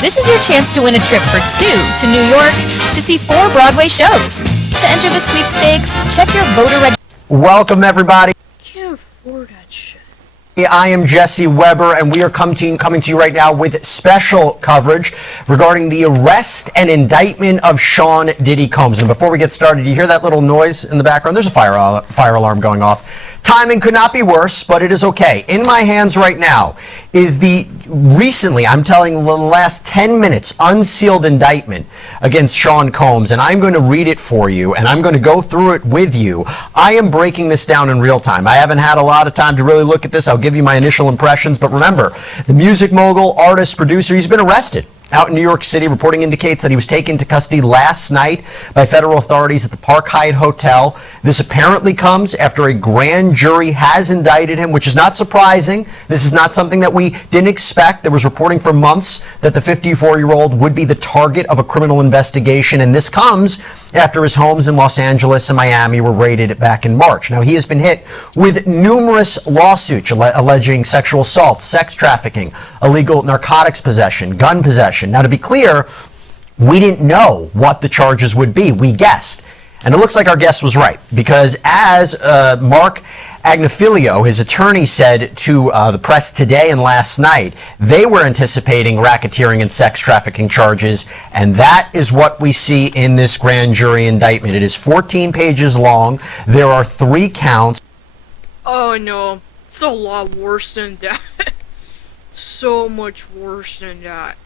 This is your chance to win a trip for two to New York to see 4 Broadway shows. To enter the sweepstakes, check your voter registration. Welcome, everybody. Can't afford that shit. I am Jesse Weber, and we are coming to you right now with special coverage regarding the arrest and indictment of Sean Diddy Combs. And before we get started, you hear that little noise in the background? There's a fire alarm going off. Timing could not be worse, but it is okay. In my hands right now is the recently, I'm telling you, the last 10 minutes unsealed indictment against Sean Combs, and I'm going to read it for you, and I'm going to go through it with you. I am breaking this down in real time. I haven't had a lot of time to really look at this. I'll give you my initial impressions, but remember, the music mogul, artist, producer, he's been arrested out in New York City. Reporting indicates that he was taken into custody last night by federal authorities at the Park Hyatt Hotel. This apparently comes after a grand jury has indicted him, which is not surprising. This is not something that we didn't expect. There was reporting for months that the 54-year-old would be the target of a criminal investigation, and this comes after his homes in Los Angeles and Miami were raided back in March. Now, he has been hit with numerous lawsuits alleging sexual assault, sex trafficking, illegal narcotics possession, gun possession. Now, to be clear, we didn't know what the charges would be. We guessed. And it looks like our guess was right, because as Mark Agnifilio, his attorney, said to the press today and last night, they were anticipating racketeering and sex trafficking charges, and that is what we see in this grand jury indictment. It is 14 pages long. There are 3 counts. Oh no, it's a lot worse than that. So much worse than that.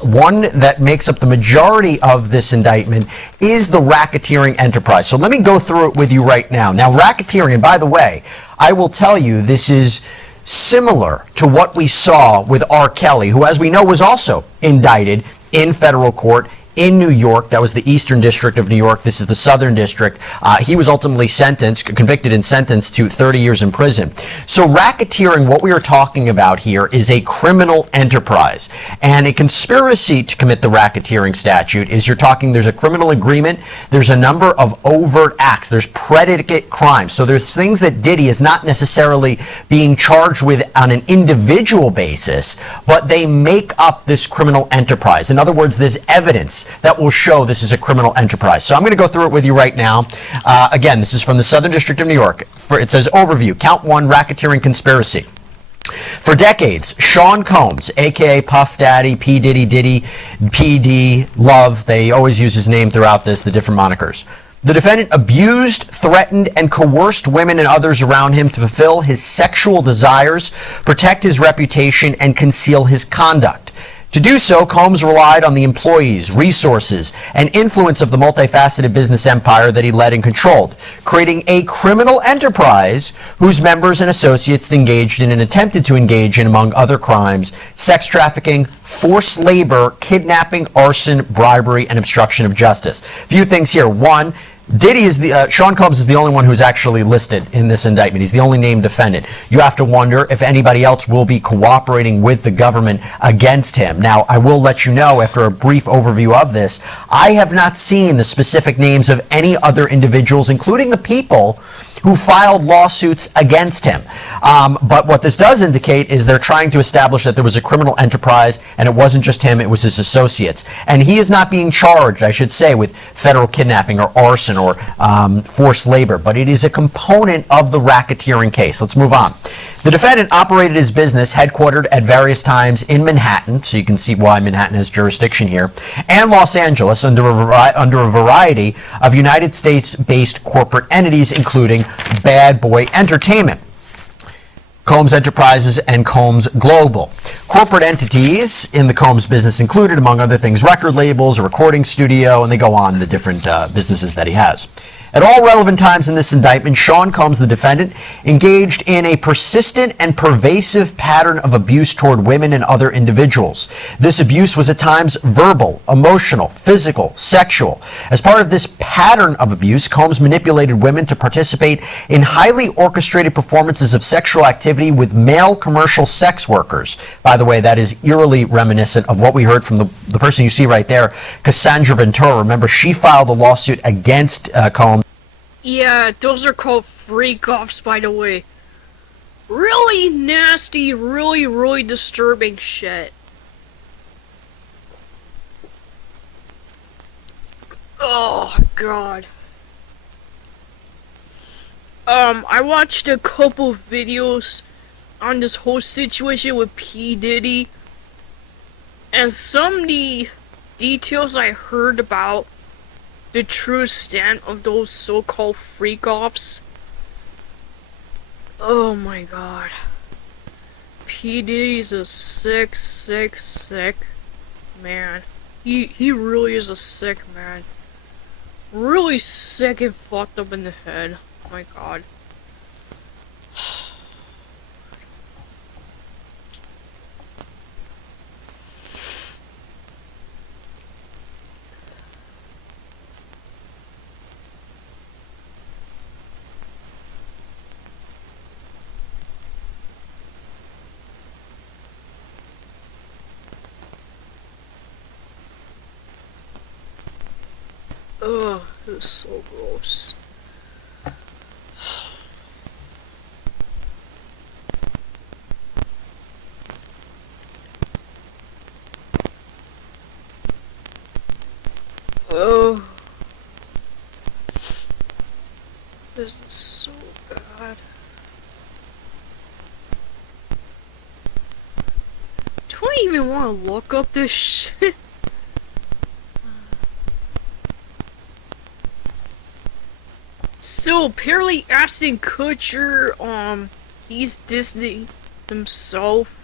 One that makes up the majority of this indictment is the racketeering enterprise. So let me go through it with you right now. Now, racketeering, and by the way, I will tell you this is similar to what we saw with R. Kelly, who, as we know, was also indicted in federal court in New York. That was the Eastern District of New York. This is the Southern District. He was ultimately convicted and sentenced to 30 years in prison. So racketeering, what we are talking about here, is a criminal enterprise. And a conspiracy to commit the racketeering statute is there's a criminal agreement, there's a number of overt acts, there's predicate crimes. So there's things that Diddy is not necessarily being charged with on an individual basis, but they make up this criminal enterprise. In other words, there's evidence that will show this is a criminal enterprise. So I'm going to go through it with you right now. Again, this is from the Southern District of New York. It says, overview, count 1, racketeering conspiracy. For decades, Sean Combs, a.k.a. Puff Daddy, P. Diddy, PD, Love, they always use his name throughout this, the different monikers. The defendant abused, threatened, and coerced women and others around him to fulfill his sexual desires, protect his reputation, and conceal his conduct. To do so, Combs relied on the employees, resources, and influence of the multifaceted business empire that he led and controlled, creating a criminal enterprise whose members and associates engaged in and attempted to engage in, among other crimes, sex trafficking, forced labor, kidnapping, arson, bribery, and obstruction of justice. A few things here. 1, Sean Combs is the only one who's actually listed in this indictment. He's the only named defendant. You have to wonder if anybody else will be cooperating with the government against him. Now, I will let you know, after a brief overview of this, I have not seen the specific names of any other individuals, including the people who filed lawsuits against him. But what this does indicate is they're trying to establish that there was a criminal enterprise, and it wasn't just him, it was his associates. And he is not being charged, I should say, with federal kidnapping or arson or forced labor, but it is a component of the racketeering case. Let's move on. The defendant operated his business headquartered at various times in Manhattan, so you can see why Manhattan has jurisdiction here, and Los Angeles under a variety of United States-based corporate entities, including Bad Boy Entertainment, Combs Enterprises, and Combs Global. Corporate entities in the Combs business included, among other things, record labels, a recording studio, and they go on the different businesses that he has. At all relevant times in this indictment, Sean Combs, the defendant, engaged in a persistent and pervasive pattern of abuse toward women and other individuals. This abuse was at times verbal, emotional, physical, sexual. As part of this pattern of abuse, Combs manipulated women to participate in highly orchestrated performances of sexual activity with male commercial sex workers. By the way, that is eerily reminiscent of what we heard from the person you see right there, Cassandra Ventura. Remember, she filed a lawsuit against Combs. Yeah, those are called freak-offs, by the way. Really nasty, really disturbing shit. Oh, God. I watched a couple videos on this whole situation with P. Diddy, and some of the details I heard about the true extent of those so-called freak-offs. Oh my God. P. Diddy's a sick man. He really is a sick man. Really sick and fucked up in the head. Oh my God. Ugh, it was so gross. Oh, this is so bad. Do I even want to look up this shit? So apparently Ashton Kutcher, he's Disney himself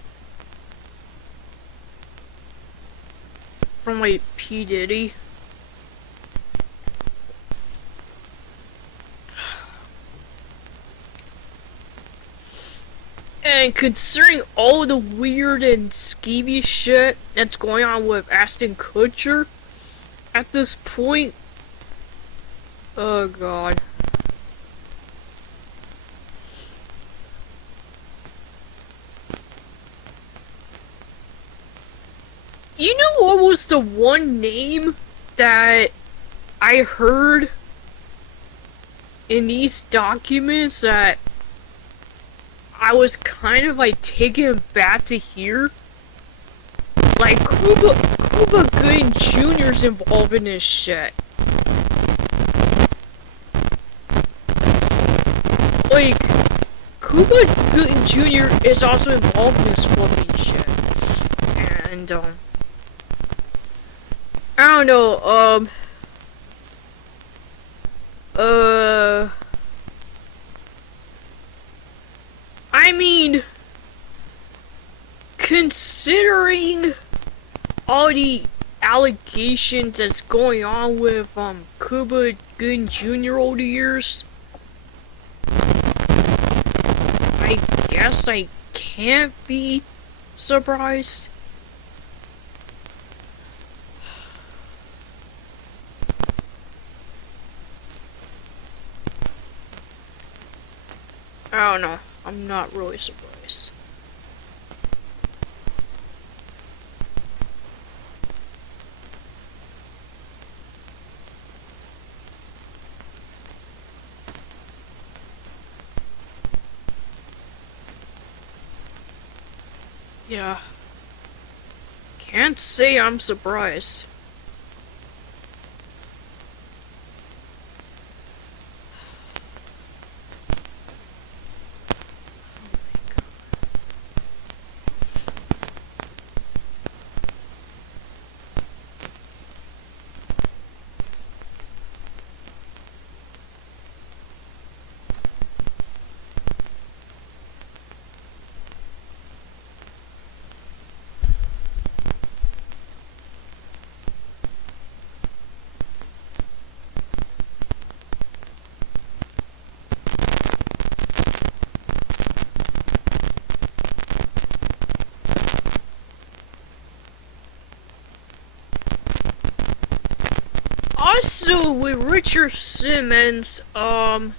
from like P. Diddy. And considering all the weird and skeevy shit that's going on with Ashton Kutcher at this point, oh God. You know what was the one name that I heard in these documents that I was kind of like taken back to hear? Like Cuba Gooding Jr.'s involved in this shit. Like, Cuba Gooding Jr. is also involved in this fucking shit. And, I don't know, I mean, considering all the allegations that's going on with, Cuba Gooding Jr. over the years, I guess I can't be surprised. I don't know. I'm not really surprised. Yeah. Can't say I'm surprised. Also, with Richard Simmons, what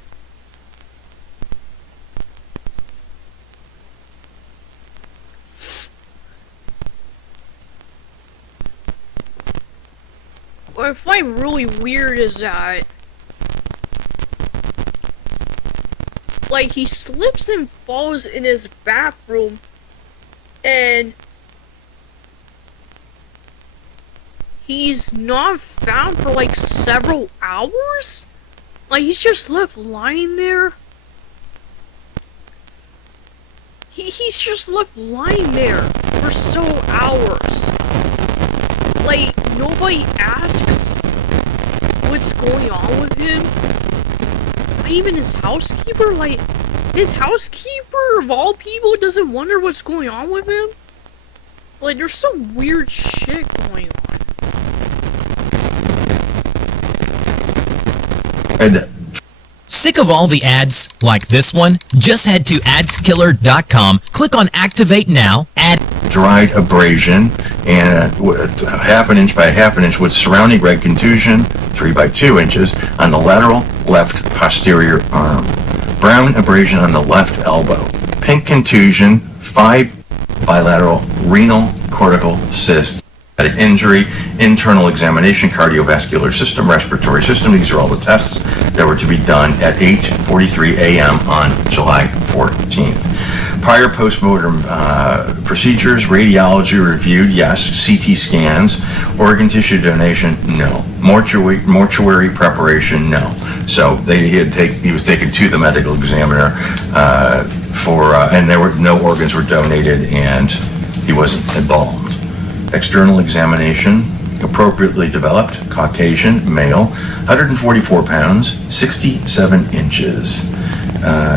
I find really weird is that, like, he slips and falls in his bathroom, and he's not found for like several hours? Like, he's just left lying there? He's just left lying there for so hours. Like, nobody asks what's going on with him. Not even his housekeeper? Like, his housekeeper, of all people, doesn't wonder what's going on with him? Like, there's some weird shit going on. Sick of all the ads like this one? Just head to adskiller.com, click on Activate Now, add dried abrasion, and half an inch by half an inch with surrounding red contusion, 3 by 2 inches, on the lateral left posterior arm. Brown abrasion on the left elbow. Pink contusion, 5 bilateral renal cortical cysts. Injury, internal examination, cardiovascular system, respiratory system. These are all the tests that were to be done at 8:43 a.m. on July 14th. Prior postmortem procedures, radiology reviewed, yes. CT scans, organ tissue donation, no. Mortuary preparation, no. So he was taken to the medical examiner and no organs were donated, and he wasn't embalmed. External examination, appropriately developed, Caucasian, male, 144 pounds, 67 inches.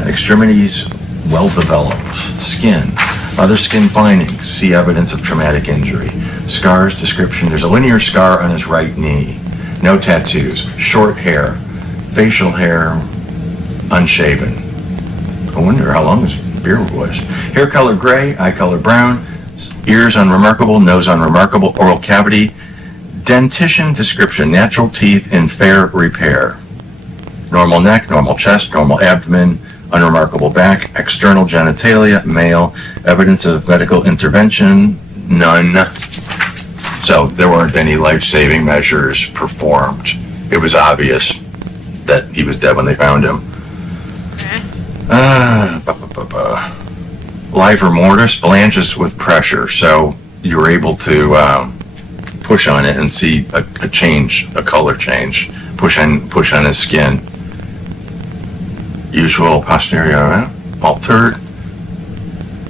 Extremities well developed. Skin, other skin findings, see evidence of traumatic injury. Scars, description, there's a linear scar on his right knee. No tattoos, short hair, facial hair, unshaven. I wonder how long his beard was. Hair color gray, eye color brown. Ears unremarkable, nose unremarkable, oral cavity, dentition description, natural teeth in fair repair. Normal neck, normal chest, normal abdomen, unremarkable back, external genitalia, male, evidence of medical intervention, none. So there weren't any life-saving measures performed. It was obvious that he was dead when they found him. Livor mortis, blanches with pressure, so you were able to push on it and see a color change. Push on his skin. Usual posterior altered.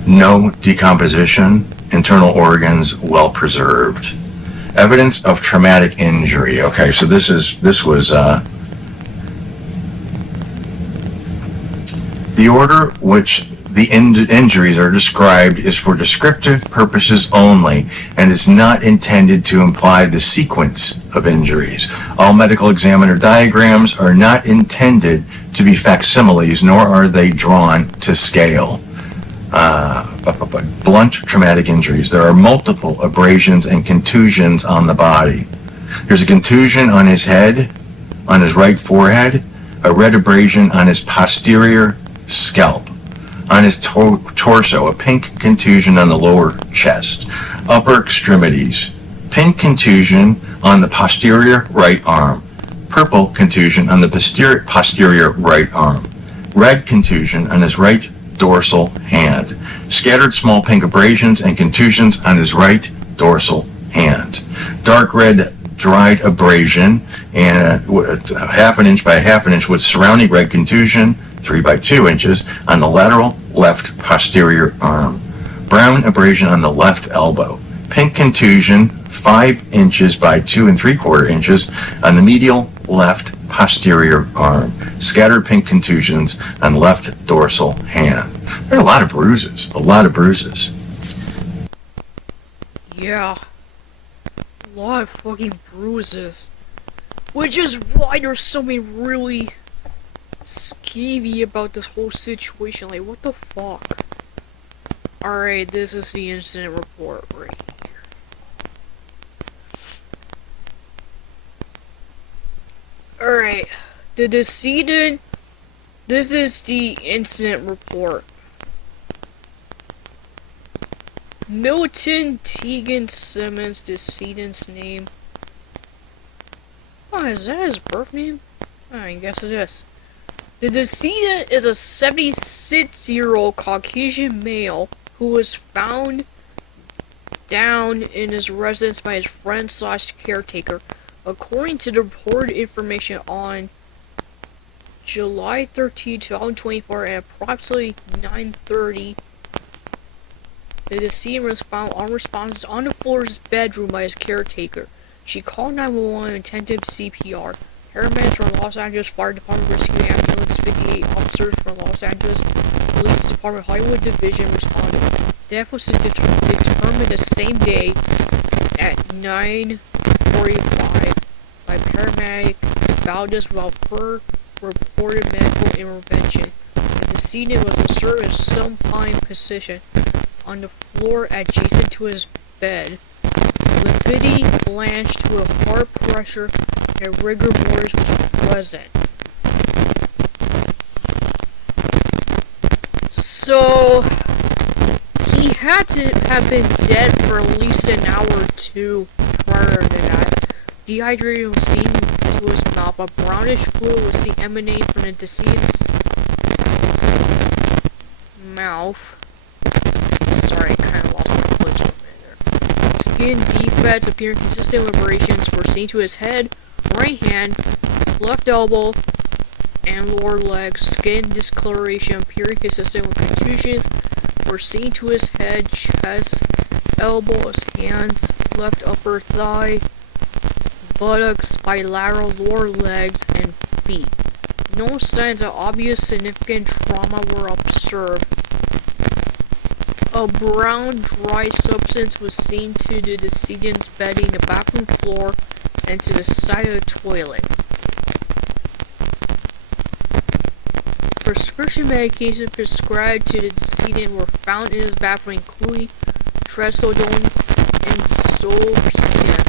No decomposition. Internal organs well preserved. Evidence of traumatic injury. Okay, so this was the order which the injuries are described is for descriptive purposes only and is not intended to imply the sequence of injuries. All medical examiner diagrams are not intended to be facsimiles, nor are they drawn to scale. Blunt traumatic injuries. There are multiple abrasions and contusions on the body. There's a contusion on his head, on his right forehead, a red abrasion on his posterior scalp. On his torso, a pink contusion on the lower chest. Upper extremities, pink contusion on the posterior right arm. Purple contusion on the posterior right arm. Red contusion on his right dorsal hand. Scattered small pink abrasions and contusions on his right dorsal hand. Dark red dried abrasion and half an inch by half an inch with surrounding red contusion, 3 by 2 inches, on the lateral left posterior arm. Brown abrasion on the left elbow. Pink contusion, 5 inches by 2 3/4 inches on the medial left posterior arm. Scattered pink contusions on left dorsal hand. There are a lot of bruises. A lot of bruises. Yeah. A lot of fucking bruises. Which is why there's something really skeevy about this whole situation. Like, what the fuck? Alright, this is the incident report right here. Alright, the decedent. This is the incident report. Milton Tegan Simmons, decedent's name. Oh, is that his birth name? Oh, I guess it is. The decedent is a 76-year-old Caucasian male who was found down in his residence by his friend / caretaker. According to the reported information on July 13, 2024 at approximately 9:30, the decedent was found unresponsive on the floor of his bedroom by his caretaker. She called 911 and attempted CPR. Paramedics from Los Angeles Fire Department Rescue Ambulance 58 officers from Los Angeles Police Department Hollywood Division responded. Death was determined the same day at 9:45 by paramedic Valdez without further reported medical intervention. The decedent was observed in supine position on the floor adjacent to his bed. Lividity blanched with heart pressure and rigor mortis was present. So, he had to have been dead for at least an hour or two prior to that. Dehydrated was seen to his mouth. A brownish fluid was seen emanating from the decedent's mouth. Sorry, I kind of lost my place for a minute there. Skin defects appearing consistent with abrasions were seen to his head, right hand, left elbow, and lower leg. Skin discoloration appearing consistent with contusions were seen to his head, chest, elbows, hands, left upper thigh, buttocks, bilateral lower legs, and feet. No signs of obvious significant trauma were observed. A brown dry substance was seen to the decedent's bedding, the bathroom floor, and to the side of the toilet. Prescription medications prescribed to the decedent were found in his bathroom, including trazodone and zolpidem.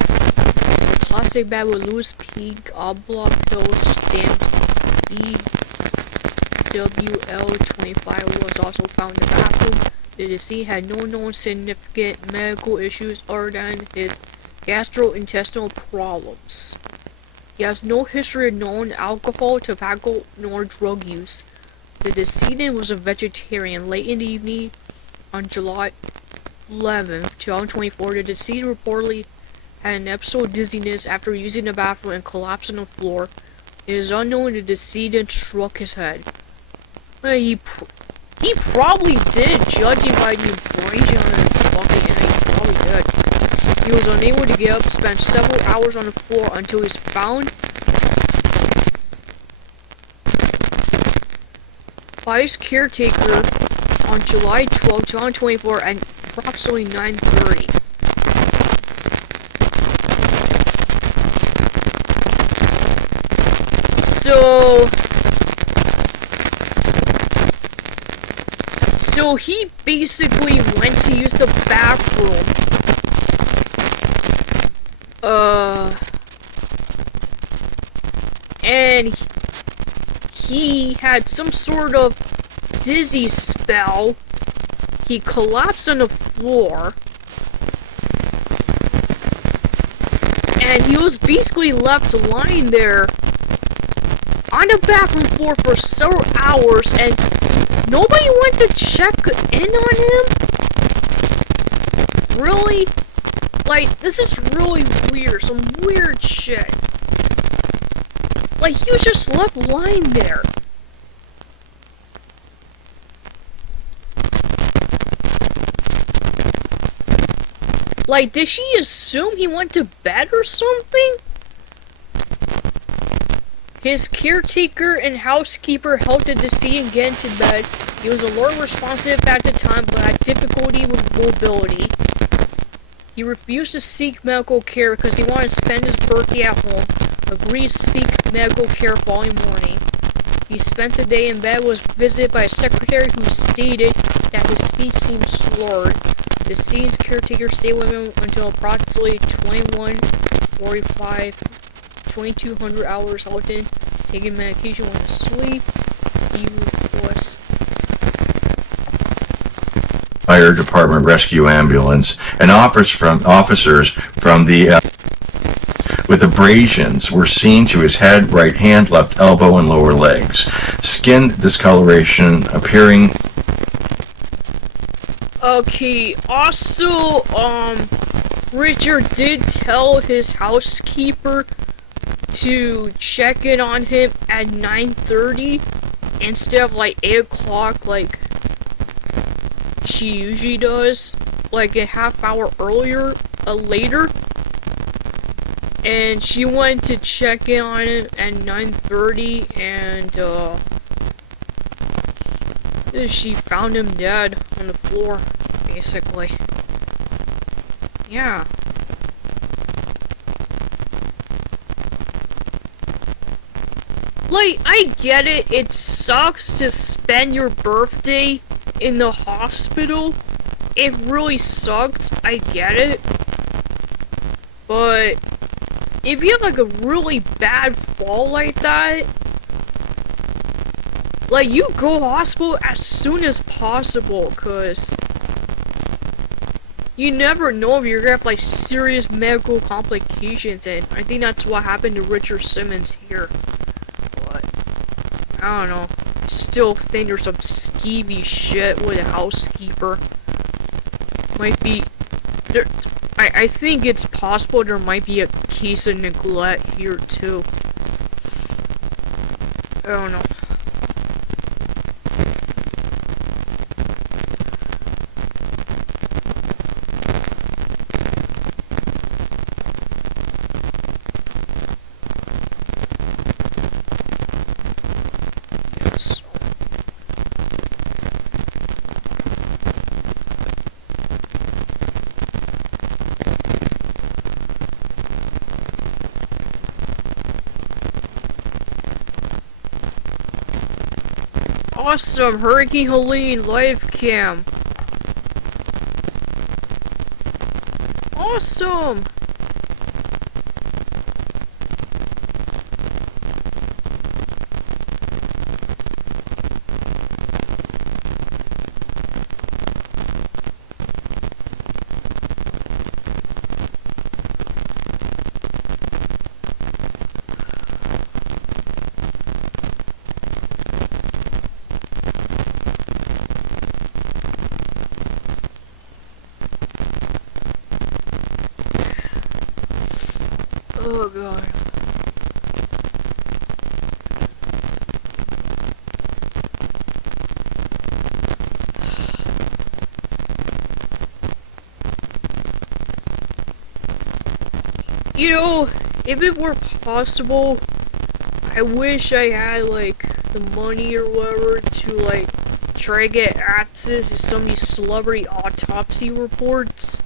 The plastic bag with loose pink oblong pills stamped BWL25 was also found in the bathroom. The deceased had no known significant medical issues other than his gastrointestinal problems. He has no history of known alcohol, tobacco, nor drug use. The decedent was a vegetarian. Late in the evening on July 11, 2024, the decedent reportedly had an episode of dizziness after using the bathroom and collapsed on the floor. It is unknown if the decedent struck his head. He probably did, judging by the abrasion on his fucking head. He probably did. He was unable to get up, spent several hours on the floor until he was found by his caretaker on July 12, 2024 at approximately 9:30. So he basically went to use the bathroom. And he had some sort of dizzy spell. He collapsed on the floor. And he was basically left lying there on the bathroom floor for several hours, and Nobody went to check in on him? Really? Like, this is really weird. Some weird shit. Like, he was just left lying there. Like, did she assume he went to bed or something? His caretaker and housekeeper helped the deceased get into bed. He was alert, responsive at the time, but had difficulty with mobility. He refused to seek medical care because he wanted to spend his birthday at home. Agreed to seek medical care following morning. He spent the day in bed, was visited by a secretary who stated that his speech seemed slurred. The deceased caretaker stayed with him until approximately 2200 hours, often taking medication when asleep. He was Fire department rescue ambulance and officers from the with abrasions were seen to his head, right hand, left elbow, and lower legs. Skin discoloration appearing. Okay, also, Richard did tell his housekeeper to check in on him at 9:30 instead of like 8 o'clock like she usually does, like a half hour earlier, later. And she went to check in on him at 9:30 and she found him dead on the floor, basically. Yeah. Like, I get it, it sucks to spend your birthday in the hospital. It really sucked, I get it. But if you have like a really bad fall like that, like, you go hospital as soon as possible, cause you never know if you're gonna have like serious medical complications, and I think that's what happened to Richard Simmons here. But I don't know. I still think there's some skeevy shit with a housekeeper. Might be there. I think it's possible there might be a case of neglect here too. I don't know. Awesome! Hurricane Helene live cam. Awesome! Oh god. You know, if it were possible, I wish I had like the money or whatever to like try to get access to some of these celebrity autopsy reports.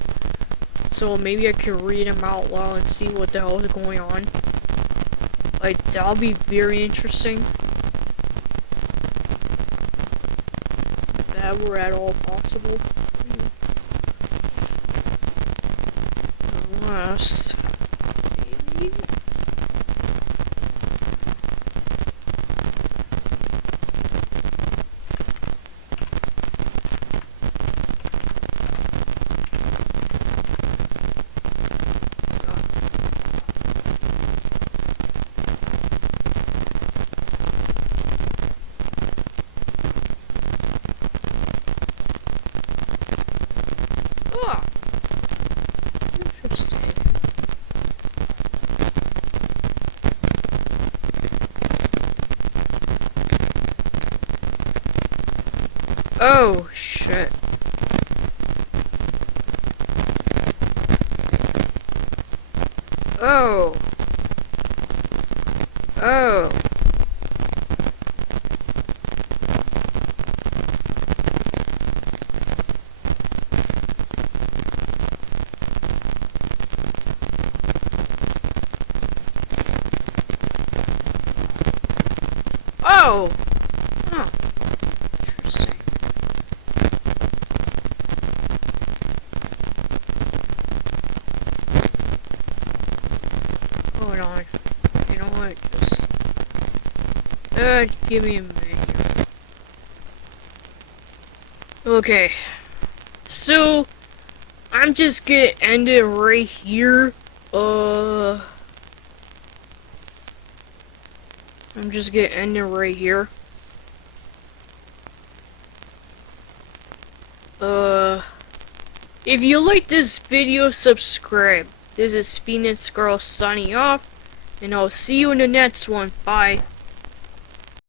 So maybe I can read them out loud and see what the hell is going on. Like, that'll be very interesting. If that were at all possible. Unless, maybe. Interesting. Oh, shit. Oh. Oh. Oh! Huh. Interesting. Hold on. You know what? Just... give me a minute here. Okay. So, I'm just gonna end it right here. I'm just gonna end it right here. If you like this video, subscribe. This is Phoenix Girl signing off, and I'll see you in the next one. Bye.